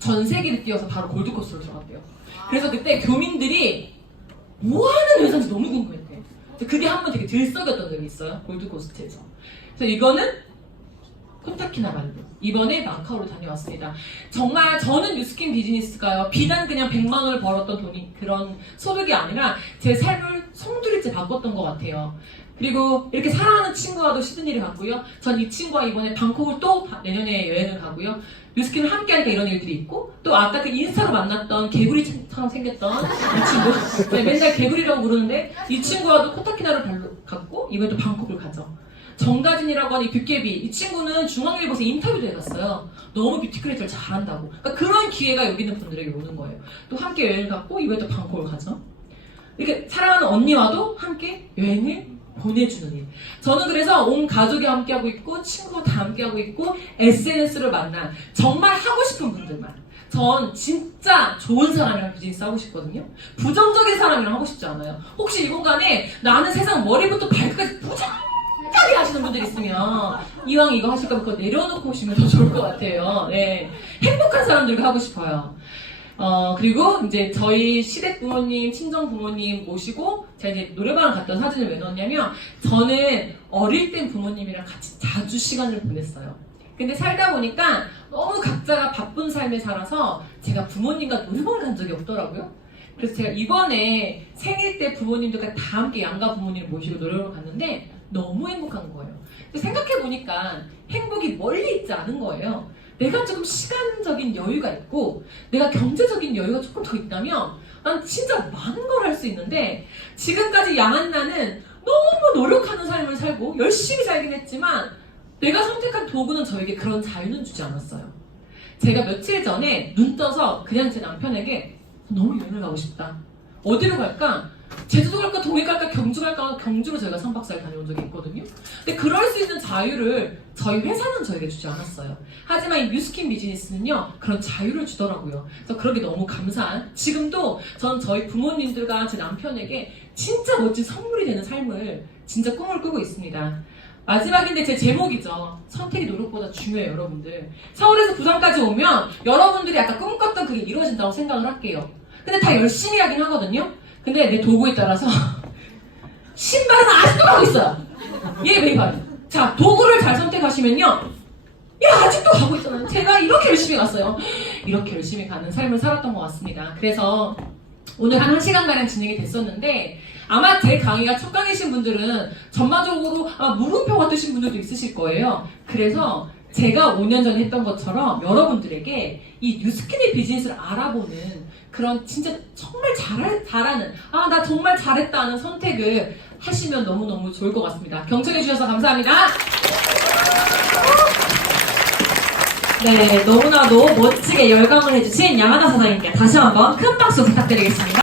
전 세계를 띄워서 바로 골드코스트로 들어갔대요. 그래서 그때 교민들이 뭐하는 회사인지 너무 궁금했대. 그게 한 번 되게 들썩였던 적이 있어요. 골드코스트에서. 그래서 이거는 코타키나발루. 이번에 마카오로 다녀왔습니다. 정말 저는 뉴스킨 비즈니스가요. 비단 그냥 100만 원을 벌었던 돈이 그런 소득이 아니라 제 삶을 송두리째 바꿨던 것 같아요. 그리고 이렇게 사랑하는 친구와도 시드니를 갔고요. 전 이 친구와 이번에 방콕을 또 내년에 여행을 가고요. 뉴스킨을 함께 하니까 이런 일들이 있고 또 아까 그 인스타로 만났던 개구리처럼 생겼던 이 친구 맨날 개구리라고 부르는데 이 친구와도 코타키나를 갔고 이번에 또 방콕을 가죠. 정다진이라고 하는 이 뷰깨비 이 친구는 중앙일보에서 인터뷰도 해봤어요. 너무 뷰티 크리에이터를 잘한다고. 그러니까 그런 기회가 여기 있는 분들에게 오는 거예요. 또 함께 여행을 갔고 이번에 또 방콕을 가죠. 이렇게 사랑하는 언니와도 함께 여행을 보내주는 일. 저는 그래서 온 가족이 함께하고 있고 친구가 다 함께하고 있고 SNS를 만난 정말 하고 싶은 분들만. 전 진짜 좋은 사람이랑 비즈니스 하고 싶거든요. 부정적인 사람이랑 하고 싶지 않아요. 혹시 이 공간에 나는 세상 머리부터 발끝까지 부정하게 하시는 분들 있으면 이왕 이거 하실 거면 그거 내려놓고 오시면 더 좋을 것 같아요. 네. 행복한 사람들과 하고 싶어요. 그리고 이제 저희 시댁 부모님, 친정 부모님 모시고 제가 이제 노래방을 갔던 사진을 왜 넣었냐면 저는 어릴 땐 부모님이랑 같이 자주 시간을 보냈어요. 근데 살다 보니까 너무 각자가 바쁜 삶에 살아서 제가 부모님과 노래방을 간 적이 없더라고요. 그래서 제가 이번에 생일 때 부모님들과 다 함께 양가 부모님을 모시고 노래방을 갔는데 너무 행복한 거예요. 생각해보니까 행복이 멀리 있지 않은 거예요. 내가 조금 시간적인 여유가 있고 내가 경제적인 여유가 조금 더 있다면 난 진짜 많은 걸 할 수 있는데 지금까지 양한나는 너무 노력하는 삶을 살고 열심히 살긴 했지만 내가 선택한 도구는 저에게 그런 자유는 주지 않았어요. 제가 며칠 전에 눈 떠서 그냥 제 남편에게 너무 여행을 가고 싶다. 어디로 갈까? 제주도 갈까? 동해 갈까? 경주 갈까? 경주로 저희가 3박 4일 다녀온 적이 있거든요. 근데 그럴 수 있는 자유를 저희 회사는 저에게 주지 않았어요. 하지만 이 뉴스킨 비즈니스는요 그런 자유를 주더라고요. 그래서 그러게 너무 감사한 지금도 전 저희 부모님들과 제 남편에게 진짜 멋진 선물이 되는 삶을 진짜 꿈을 꾸고 있습니다. 마지막인데 제 제목이죠. 선택이 노력보다 중요해요, 여러분들. 서울에서 부산까지 오면 여러분들이 아까 꿈꿨던 그게 이루어진다고 생각을 할게요. 근데 다 열심히 하긴 하거든요. 근데 내 도구에 따라서 신발은 아직도 가고 있어요. 얘 웨이바리. 자, 도구를 잘 선택하시면요. 야, 아직도 가고 있잖아요. 제가 이렇게 열심히 갔어요. 이렇게 열심히 가는 삶을 살았던 것 같습니다. 그래서 오늘 한 1시간가량 진행이 됐었는데 아마 제 강의가 첫 강의신 분들은 전반적으로 물음표가 뜨신 분들도 있으실 거예요. 그래서 제가 5년 전에 했던 것처럼 여러분들에게 이 뉴스킨의 비즈니스를 알아보는 그런 진짜 정말 잘하는 나 정말 잘했다 하는 선택을 하시면 너무너무 좋을 것 같습니다. 경청해 주셔서 감사합니다. 네, 너무나도 멋지게 열강을 해주신 양하나 사장님께 다시 한번 큰 박수 부탁드리겠습니다.